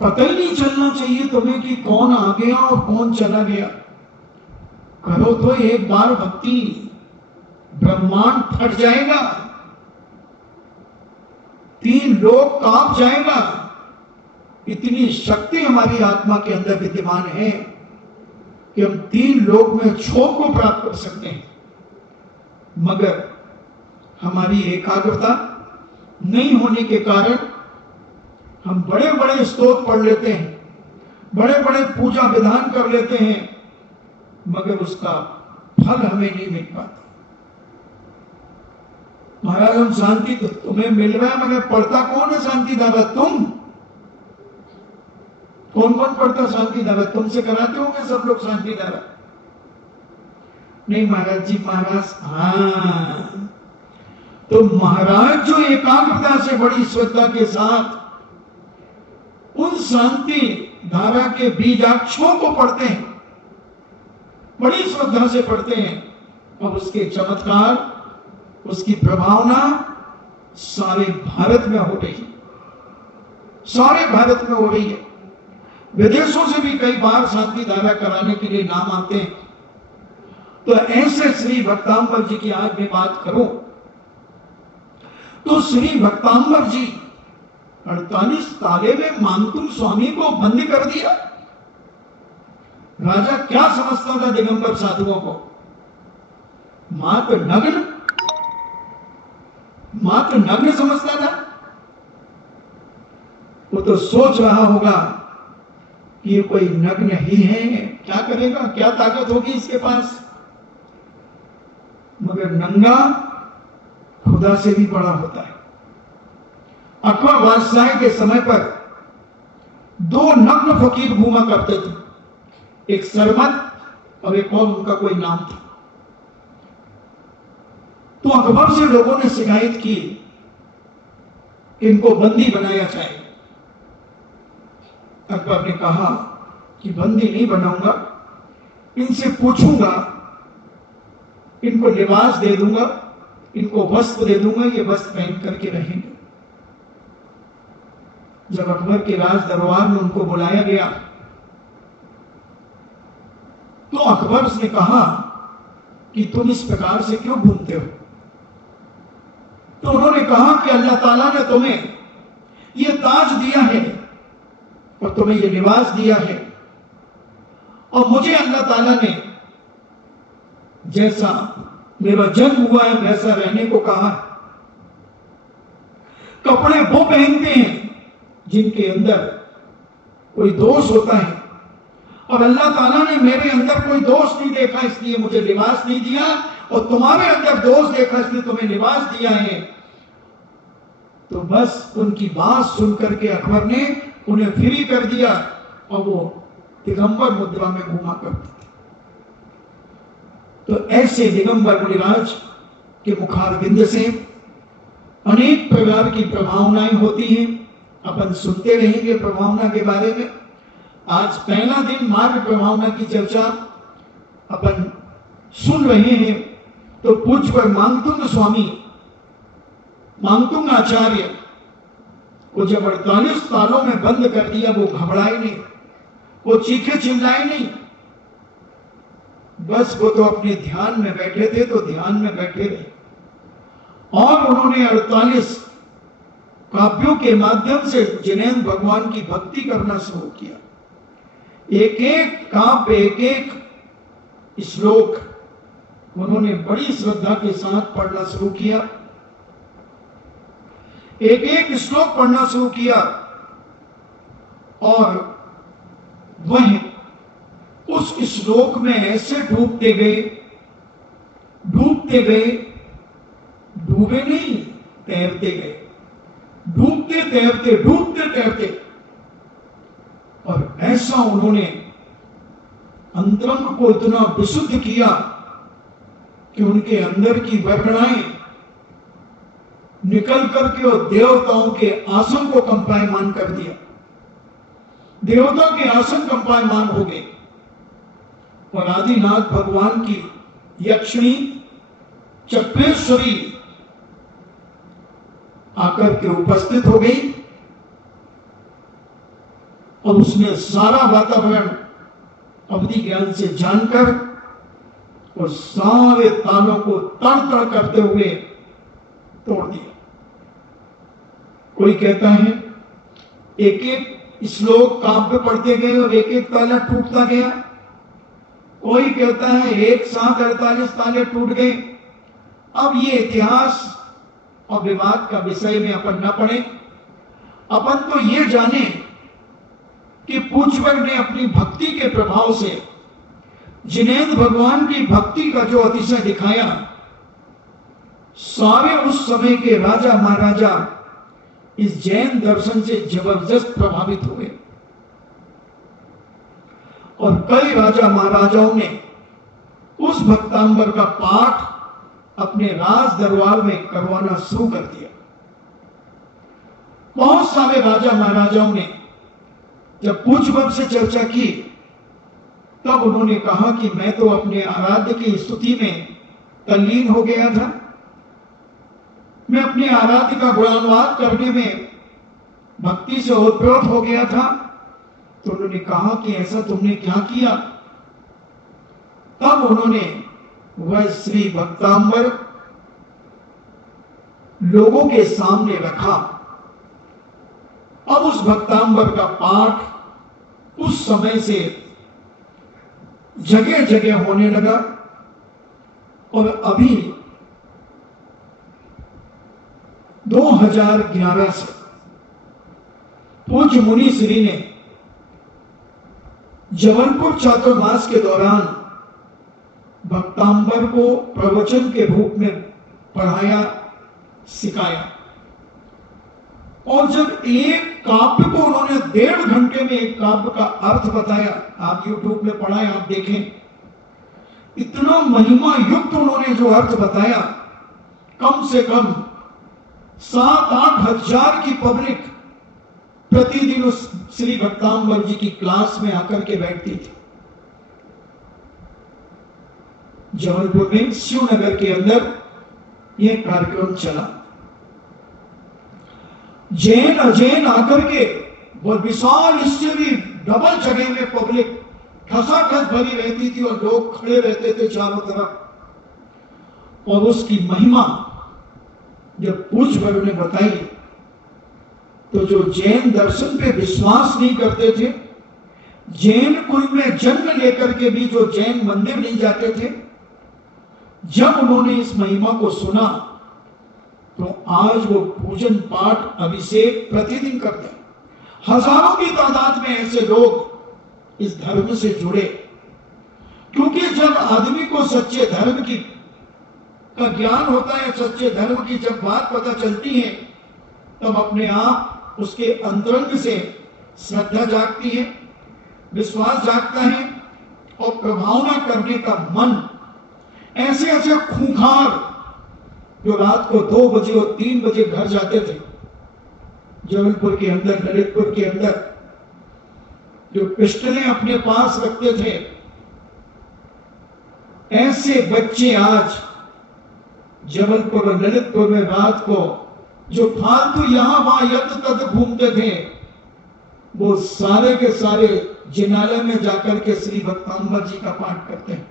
पता ही नहीं चलना चाहिए तुम्हें कि कौन आ गया और कौन चला गया। करो तो एक बार भक्ति, ब्रह्मांड फट जाएगा, 3 लोक कांप जाएगा। इतनी शक्ति हमारी आत्मा के अंदर विद्यमान है कि हम 3 लोक में क्षोभ को प्राप्त कर सकते हैं। मगर हमारी एकाग्रता नहीं होने के कारण हम बड़े बड़े स्तोत्र पढ़ लेते हैं, बड़े बड़े पूजा विधान कर लेते हैं, मगर उसका फल हमें नहीं मिल पाता। महाराज, हम शांति तो तुम्हें मिल रहा है, मगर पढ़ता कौन है शांति दादा? तुम। कौन कौन पढ़ता शांति दादा? तुमसे कराते होंगे सब लोग शांति दादा? नहीं महाराज जी, महाराज हाँ, तो महाराज जो एकाग्रता से, बड़ी श्रद्धा के साथ उन शांति धारा के बीजाक्षरों को पढ़ते हैं, बड़ी श्रद्धा से पढ़ते हैं, और उसके चमत्कार, उसकी प्रभावना सारे भारत में हो रही है, सारे भारत में हो रही है। विदेशों से भी कई बार शांति धारा कराने के लिए नाम आते हैं। तो ऐसे श्री भक्तांबर जी की आज मैं बात करूं तो श्री भक्तांबर जी 48 ताले में मानतुम स्वामी को बंद कर दिया। राजा क्या समझता था दिगंबर साधुओं को? मात्र नग्न समझता था। वो तो सोच रहा होगा कि ये कोई नग्न ही है, क्या करेगा, क्या ताकत होगी इसके पास। मगर नंगा खुदा से भी बड़ा होता है। अकबर बादशाह के समय पर दो नग्न फकीर घूमा करते थे, एक सरमत और एक और उनका कोई नाम था। तो अकबर से लोगों ने शिकायत की कि इनको बंदी बनाया जाए। अकबर ने कहा कि बंदी नहीं बनाऊंगा, इनसे पूछूंगा, इनको लिबास दे दूंगा, इनको वस्त्र दे दूंगा, ये वस्त्र पहन करके रहेंगे। जब अकबर के राज दरबार में उनको बुलाया गया तो अकबर ने कहा कि तुम इस प्रकार से क्यों घूमते हो? तो उन्होंने कहा कि अल्लाह ताला ने तुम्हें ये ताज दिया है और तुम्हें ये लिबास दिया है, और मुझे अल्लाह ताला ने जैसा मेरा जन्म हुआ है वैसा रहने को कहा। कपड़े वो पहनते हैं जिनके अंदर कोई दोष होता है, और अल्लाह ताला ने मेरे अंदर कोई दोष नहीं देखा इसलिए मुझे लिबास नहीं दिया, और तुम्हारे अंदर दोष देखा इसलिए तुम्हें लिबास दिया है। तो बस उनकी बात सुनकर के अकबर ने उन्हें फ्री कर दिया और वो दिगंबर मुद्रा में घूमा करते थे। तो ऐसे दिगंबर मुनिराज के मुखारविंद से अनेक प्रकार की प्रभावनाएं होती हैं। अपन सुनते रहेंगे प्रभावना के बारे में। आज पहला दिन मार्ग प्रभावना की चर्चा अपन सुन रहे हैं। तो पूज्य मांगतुंग स्वामी, मांगतुंग आचार्य को जब 48 सालों में बंद कर दिया, वो घबराए नहीं, वो चीखे चिल्लाए नहीं, बस वो तो अपने ध्यान में बैठे थे, तो ध्यान में बैठे रहे। और उन्होंने 48 काव्यों के माध्यम से जिनेंद्र भगवान की भक्ति करना शुरू किया। एक एक काव्य, एक एक श्लोक उन्होंने बड़ी श्रद्धा के साथ पढ़ना शुरू किया। एक एक श्लोक पढ़ना शुरू किया और वह उस श्लोक में ऐसे डूबते गए, डूबते गए, डूबे नहीं, तैरते गए, डूबते तैरते, डूबते तैरते। और ऐसा उन्होंने अंतरंग को इतना विशुद्ध किया कि उनके अंदर की वेदनाएं निकल करके और देवताओं के आसन को कंपायमान कर दिया। देवता के आसन कंपायमान हो गए और आदिनाथ भगवान की यक्षिणी चक्रेश्वरी आकर के उपस्थित हो गई और उसने सारा वातावरण अवधि ज्ञान से जानकर और सारे तालों को तड़ तड़ करते हुए तोड़ दिया। कोई कहता है एक एक श्लोक काव्य पढ़ते गए और एक एक ताला टूटता गया। कोई कहता है एक साथ 48 ताले टूट गए। अब ये इतिहास और विवाद का विषय में अपन न पढ़े। अपन तो ये जाने कि पूज्यवर्ग ने अपनी भक्ति के प्रभाव से जिनेंद्र भगवान की भक्ति का जो अतिशय दिखाया, सारे उस समय के राजा महाराजा इस जैन दर्शन से जबरदस्त प्रभावित हुए और कई राजा महाराजाओं ने उस भक्तांबर का पाठ अपने राज दरबार में करवाना शुरू कर दिया। बहुत सारे राजा महाराजाओं ने जब पूज्यवर्ग से चर्चा की तब उन्होंने कहा कि मैं तो अपने आराध्य की स्तुति में तल्लीन हो गया था, मैं अपने आराध्य का गुणानुवाद करने में भक्ति से ओतप्रोत हो गया था। तो उन्होंने कहा कि ऐसा तुमने क्या किया? तब उन्होंने वह श्री भक्तांबर लोगों के सामने रखा। अब उस भक्तांबर का पाठ उस समय से जगह जगह होने लगा और अभी 2011 से पूज्य मुनि श्री ने जबलपुर चातुर्मास के दौरान भक्तांबर को प्रवचन के रूप में पढ़ाया, सिखाया और जब एक काव्य को उन्होंने 1.5 घंटे में एक काव्य का अर्थ बताया, आप YouTube में पढ़ाएं, आप देखें, इतना महिमा युक्त उन्होंने जो अर्थ बताया, कम से कम 7-8 हजार की पब्लिक प्रतिदिन उस श्री भक्तांबर जी की क्लास में आकर के बैठती थी। जबलपुर में शिवनगर के अंदर यह कार्यक्रम चला। जैन अजैन आकर के वो विशाल, इससे भी डबल जगह में पब्लिक ठसाठस भरी रहती थी और लोग खड़े रहते थे चारों तरफ। और उसकी महिमा जब पूज्य वर्ग ने बताई तो जो जैन दर्शन पे विश्वास नहीं करते थे, जैन कुल में जन्म लेकर के भी जो जैन मंदिर नहीं जाते थे, जब उन्होंने इस महिमा को सुना तो आज वो पूजन पाठ अभिषेक प्रतिदिन करते हैं। हजारों की तादाद में ऐसे लोग इस धर्म से जुड़े, क्योंकि जब आदमी को सच्चे धर्म की का ज्ञान होता है, सच्चे धर्म की जब बात पता चलती है, तब अपने आप उसके अंतरंग से श्रद्धा जागती है, विश्वास जागता है और प्रभावना करने का मन। ऐसे ऐसे खूंखार जो रात को 2 बजे और 3 बजे घर जाते थे, जबलपुर के अंदर, ललितपुर के अंदर, जो पिस्टलें अपने पास रखते थे, ऐसे बच्चे आज जबलपुर और ललितपुर में रात को जो फालतू यहां वहां यत्र तत्र घूमते थे, वो सारे के सारे जिनालय में जाकर के श्री भक्तांबर जी का पाठ करते हैं।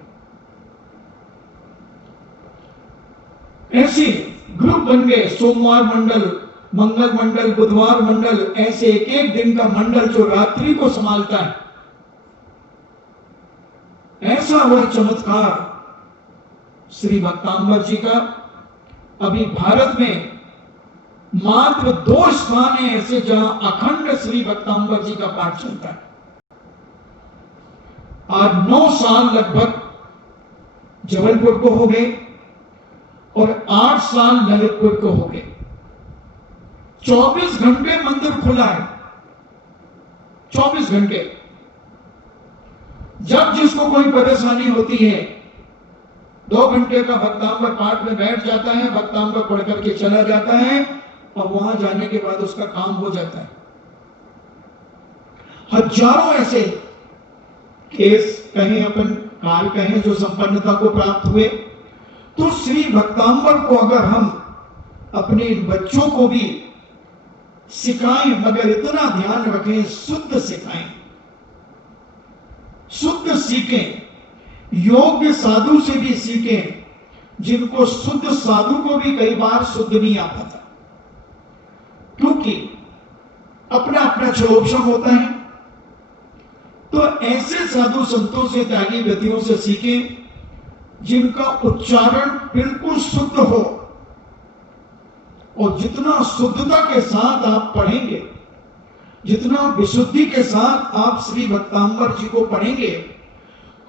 ऐसे ग्रुप बन गए, सोमवार मंडल, मंगल मंडल, बुधवार मंडल, ऐसे एक एक दिन का मंडल जो रात्रि को संभालता है। ऐसा हुआ चमत्कार श्री भक्तांबर जी का। अभी भारत में मात्र 2 स्थान है ऐसे जहां अखंड श्री भक्तांबर जी का पाठ चलता है। आज 9 साल लगभग जबलपुर को हो गए और 8 साल ललितपुर को हो गए। 24 घंटे मंदिर खुला है, 24 घंटे। जब जिसको कोई परेशानी होती है, 2 घंटे का भक्तांबर पाठ में बैठ जाता है, भक्तांबर पढ़ करके चला जाता है और वहां जाने के बाद उसका काम हो जाता है। हजारों ऐसे केस कहें, अपन काल कहें, जो संपन्नता को प्राप्त हुए। तो श्री भक्तांबर को अगर हम अपने बच्चों को भी सिखाएं, मगर इतना ध्यान रखें, शुद्ध सिखाएं, शुद्ध सीखें, योग्य साधु से भी सीखें, जिनको शुद्ध साधु को भी कई बार शुद्ध नहीं आता था, क्योंकि अपना अपना क्षोभशम होता है। तो ऐसे साधु संतों से, त्यागी व्यक्तियों से सीखें जिनका उच्चारण बिल्कुल शुद्ध हो। और जितना शुद्धता के साथ आप पढ़ेंगे, जितना विशुद्धि के साथ आप श्री भक्तांबर जी को पढ़ेंगे,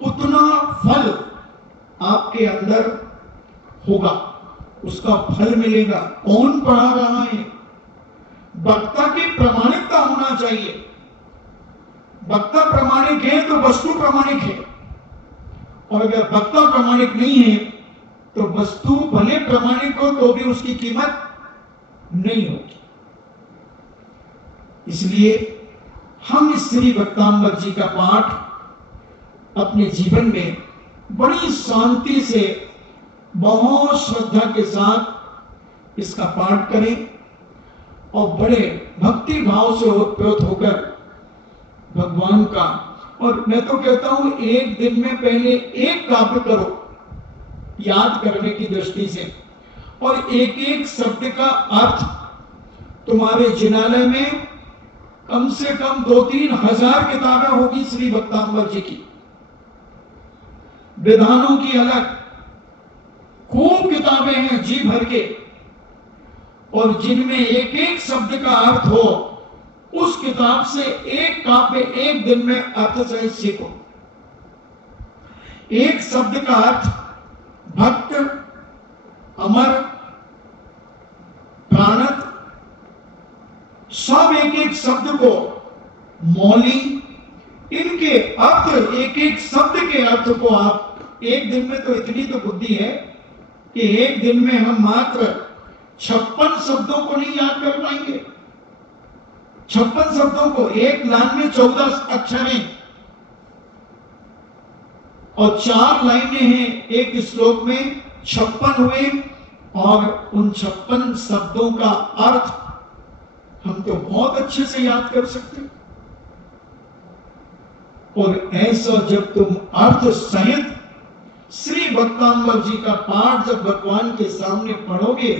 उतना फल आपके अंदर होगा, उसका फल मिलेगा। कौन पढ़ा रहा है? वक्ता की प्रामाणिकता होना चाहिए। वक्ता प्रामाणिक है तो वस्तु प्रामाणिक है, और अगर वक्ता प्रामाणिक नहीं है तो वस्तु भले प्रामाणिक हो तो भी उसकी कीमत नहीं होगी। इसलिए हम इस श्री भक्तांबर जी का पाठ अपने जीवन में बड़ी शांति से, बहुत श्रद्धा के साथ इसका पाठ करें और बड़े भक्ति भाव से ओतप्रोत होकर भगवान का, और मैं तो कहता हूं एक दिन में पहले एक काव्य करो याद करने की दृष्टि से, और एक एक शब्द का अर्थ तुम्हारे जिनालय में कम से कम 2-3 हजार किताबें होगी श्री भक्तांबर जी की, विधानों की अलग खूब किताबें हैं जी भर के, और जिनमें एक एक शब्द का अर्थ हो। उस किताब से एक काव्य एक दिन में अर्थ सहित सीखो। एक शब्द का अर्थ भक्त, अमर, प्राणत, सब एक एक शब्द को मौली, इनके अर्थ, एक एक शब्द के अर्थ को आप एक दिन में, तो इतनी तो बुद्धि है कि एक दिन में हम मात्र 56 शब्दों को नहीं याद कर पाएंगे। 56 शब्दों को, एक लाइन में 14 अक्षर हैं और 4 लाइनें हैं एक श्लोक में, 56 हुए। और उन 56 शब्दों का अर्थ हम तो बहुत अच्छे से याद कर सकते हैं। और ऐसा जब तुम अर्थ सहित श्री भक्तांबर जी का पाठ जब भगवान के सामने पढ़ोगे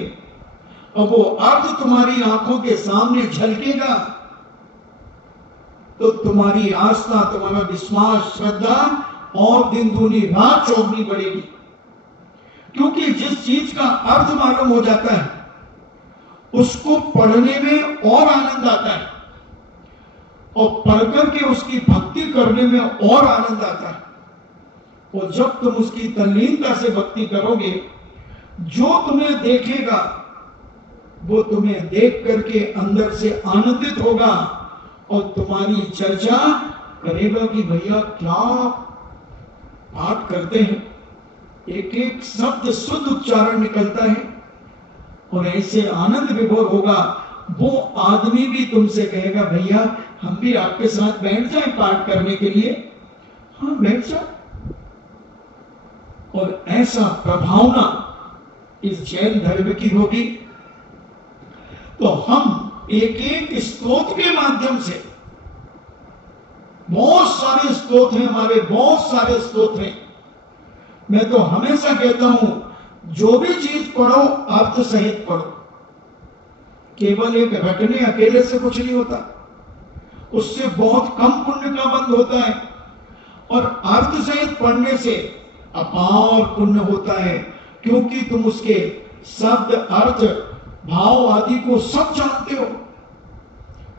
और वो अर्थ तुम्हारी आंखों के सामने झलकेगा, तो तुम्हारी आस्था, तुम्हारा विश्वास, श्रद्धा और दिन दूनी रात चौगनी बढ़ेगी। क्योंकि जिस चीज का अर्थ मालूम हो जाता है उसको पढ़ने में और आनंद आता है और पढ़कर के उसकी भक्ति करने में और आनंद आता है। और जब तुम उसकी तल्लीनता से भक्ति करोगे, जो तुम्हें देखेगा वो तुम्हें देख करके अंदर से आनंदित होगा और तुम्हारी चर्चा करेगा कि भैया क्या पाठ करते हैं, एक एक शब्द शुद्ध उच्चारण निकलता है। और ऐसे आनंद विभोर होगा, वो आदमी भी तुमसे कहेगा भैया हम भी आपके साथ बैठ जाएं पाठ करने के लिए। हाँ, बैठ जाओ। और ऐसा प्रभावना इस जैन धर्म की होगी। तो हम एक एक स्तोत्र के माध्यम से, बहुत सारे स्तोत्र हैं हमारे, बहुत सारे स्तोत्र हैं। मैं तो हमेशा कहता हूं जो भी चीज पढ़ो अर्थ सहित पढ़ो। केवल एक रटने अकेले से कुछ नहीं होता, उससे बहुत कम पुण्य का बंध होता है। और अर्थ सहित पढ़ने से अपार पुण्य होता है, क्योंकि तुम उसके शब्द, अर्थ, भाव आदि को सब जानते हो,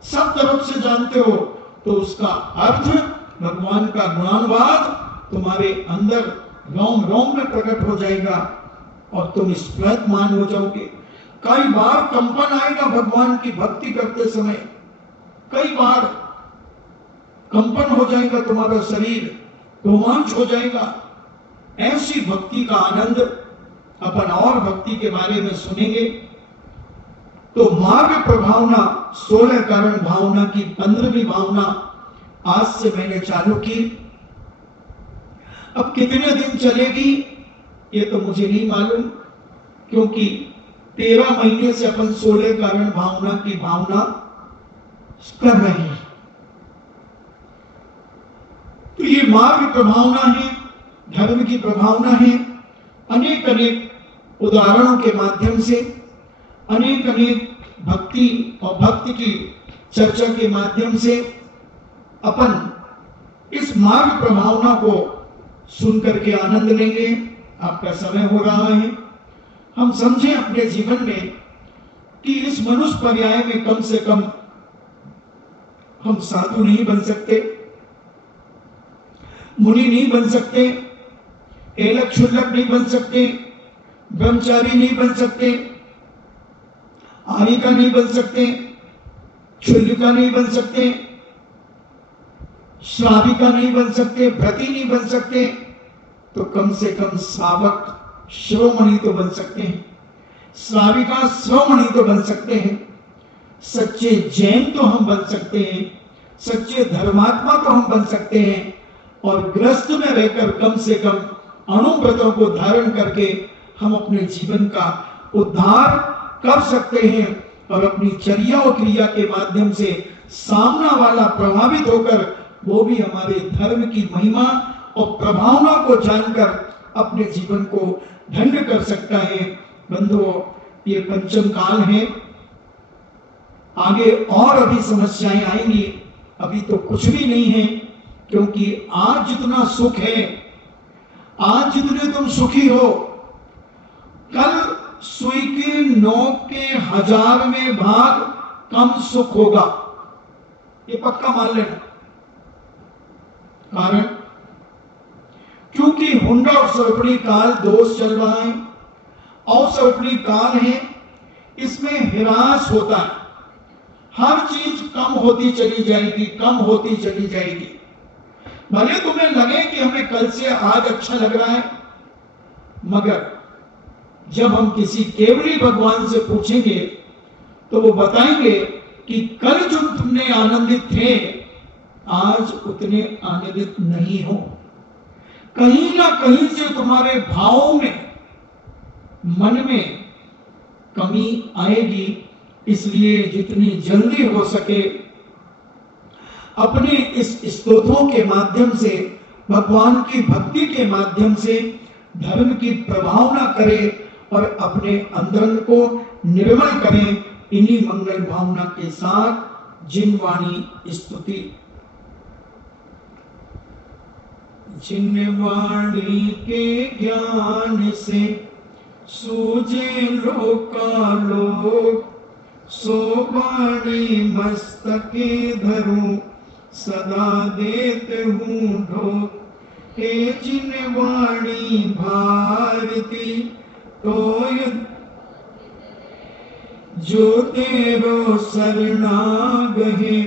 सब तरफ से जानते हो। तो उसका अर्थ, भगवान का गुणानुवाद तुम्हारे अंदर रोम रोम में प्रकट हो जाएगा और तुम स्फुरतमान हो जाओगे। कई बार कंपन आएगा भगवान की भक्ति करते समय, कई बार कंपन हो जाएगा तुम्हारा शरीर, रोमांच हो जाएगा। ऐसी भक्ति का आनंद अपन और भक्ति के बारे में सुनेंगे। तो मार्ग प्रभावना 16 कारण भावना की 15वीं भावना आज से मैंने चालू की। अब कितने दिन चलेगी ये तो मुझे नहीं मालूम, क्योंकि 13 महीने से अपन 16 कारण भावना की भावना कर रहे हैं। तो ये मार्ग प्रभावना है, धर्म की प्रभावना है। अनेक अनेक उदाहरणों के माध्यम से, अनेक अनेक भक्ति और भक्ति की चर्चा के माध्यम से अपन इस मार्ग प्रभावना को सुनकर के आनंद लेंगे। आपका समय हो रहा है, हम समझें अपने जीवन में कि इस मनुष्य पर्याय में कम से कम हम साधु नहीं बन सकते, मुनि नहीं बन सकते, एलक क्षुल्लक नहीं बन सकते, ब्रह्मचारी नहीं बन सकते, आरिका नहीं बन सकते, क्षुल्लिका नहीं बन सकते, श्राविका नहीं बन सकते, व्रती नहीं बन सकते। तो कम से कम श्रावक, श्रोमणि तो बन सकते हैं, श्राविका श्रोमणि तो बन सकते हैं, सच्चे जैन तो हम बन सकते हैं, सच्चे धर्मात्मा तो हम बन सकते हैं। और ग्रस्त में रहकर कम से कम अणुव्रतों को धारण करके हम अपने जीवन का उद्धार कर सकते हैं और अपनी चर्या और क्रिया के माध्यम से सामना वाला प्रभावित होकर वो भी हमारे धर्म की महिमा और प्रभावना को जानकर अपने जीवन को धन्य कर सकता है। बंधुओं, ये पंचम काल है, आगे और अभी समस्याएं आएंगी, अभी तो कुछ भी नहीं है। क्योंकि आज जितना सुख है, आज जितने तुम सुखी हो, कल सुई के नोक के 1000वें भाग कम सुख होगा, ये पक्का मान लेना। कारण क्योंकि हुंडा और सर्पणी काल दोष चल रहा है और सर्पणी काल है, इसमें हिरास होता है। हर चीज कम होती चली जाएगी, कम होती चली जाएगी। भले तुम्हें लगे कि हमें कल से आज अच्छा लग रहा है, मगर जब हम किसी केवली भगवान से पूछेंगे तो वो बताएंगे कि कल जो तुमने आनंदित थे, आज उतने आनंदित नहीं हो। कहीं ना कहीं से तुम्हारे भावों में, मन में कमी आएगी। इसलिए जितनी जल्दी हो सके अपने इस स्तोत्रों के माध्यम से, भगवान की भक्ति के माध्यम से धर्म की प्रभावना करें और अपने अंतरंग को निर्मल करें। इन्हीं मंगल भावना के साथ जिनवाणी स्तुति। जिनवाणी के ज्ञान से सूझे लोकालोक, सो वाणी मस्तके धरूं सदा देते हूँ ढोक। हे जिनवाणी भारती तोय जो तेरो शरणागहे,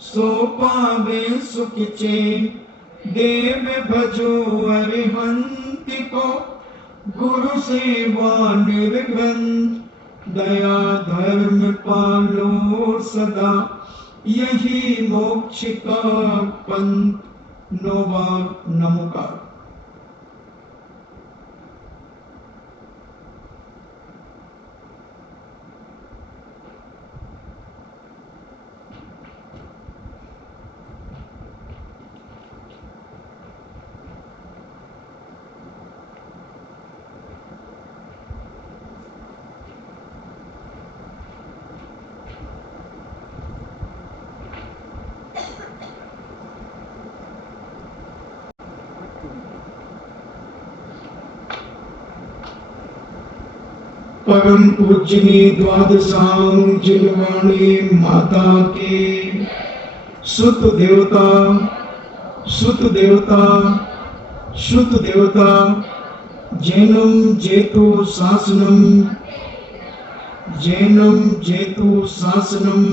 सो पावे सुख चैन। देव भजो अरिहंत को, गुरु सेवा निर्ग्रंथ। दया धर्म पालो सदा, यही मोक्ष का पंथ। नोवा नमोकार। परम पूजनीय द्वादशांग जिनवाणी माता के सुत देवता, सुत देवता, सुत देवता। जैनम जेतु शासनम, जैनम जेतु शासनम,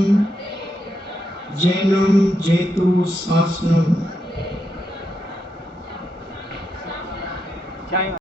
जैनम जेतु शासनम।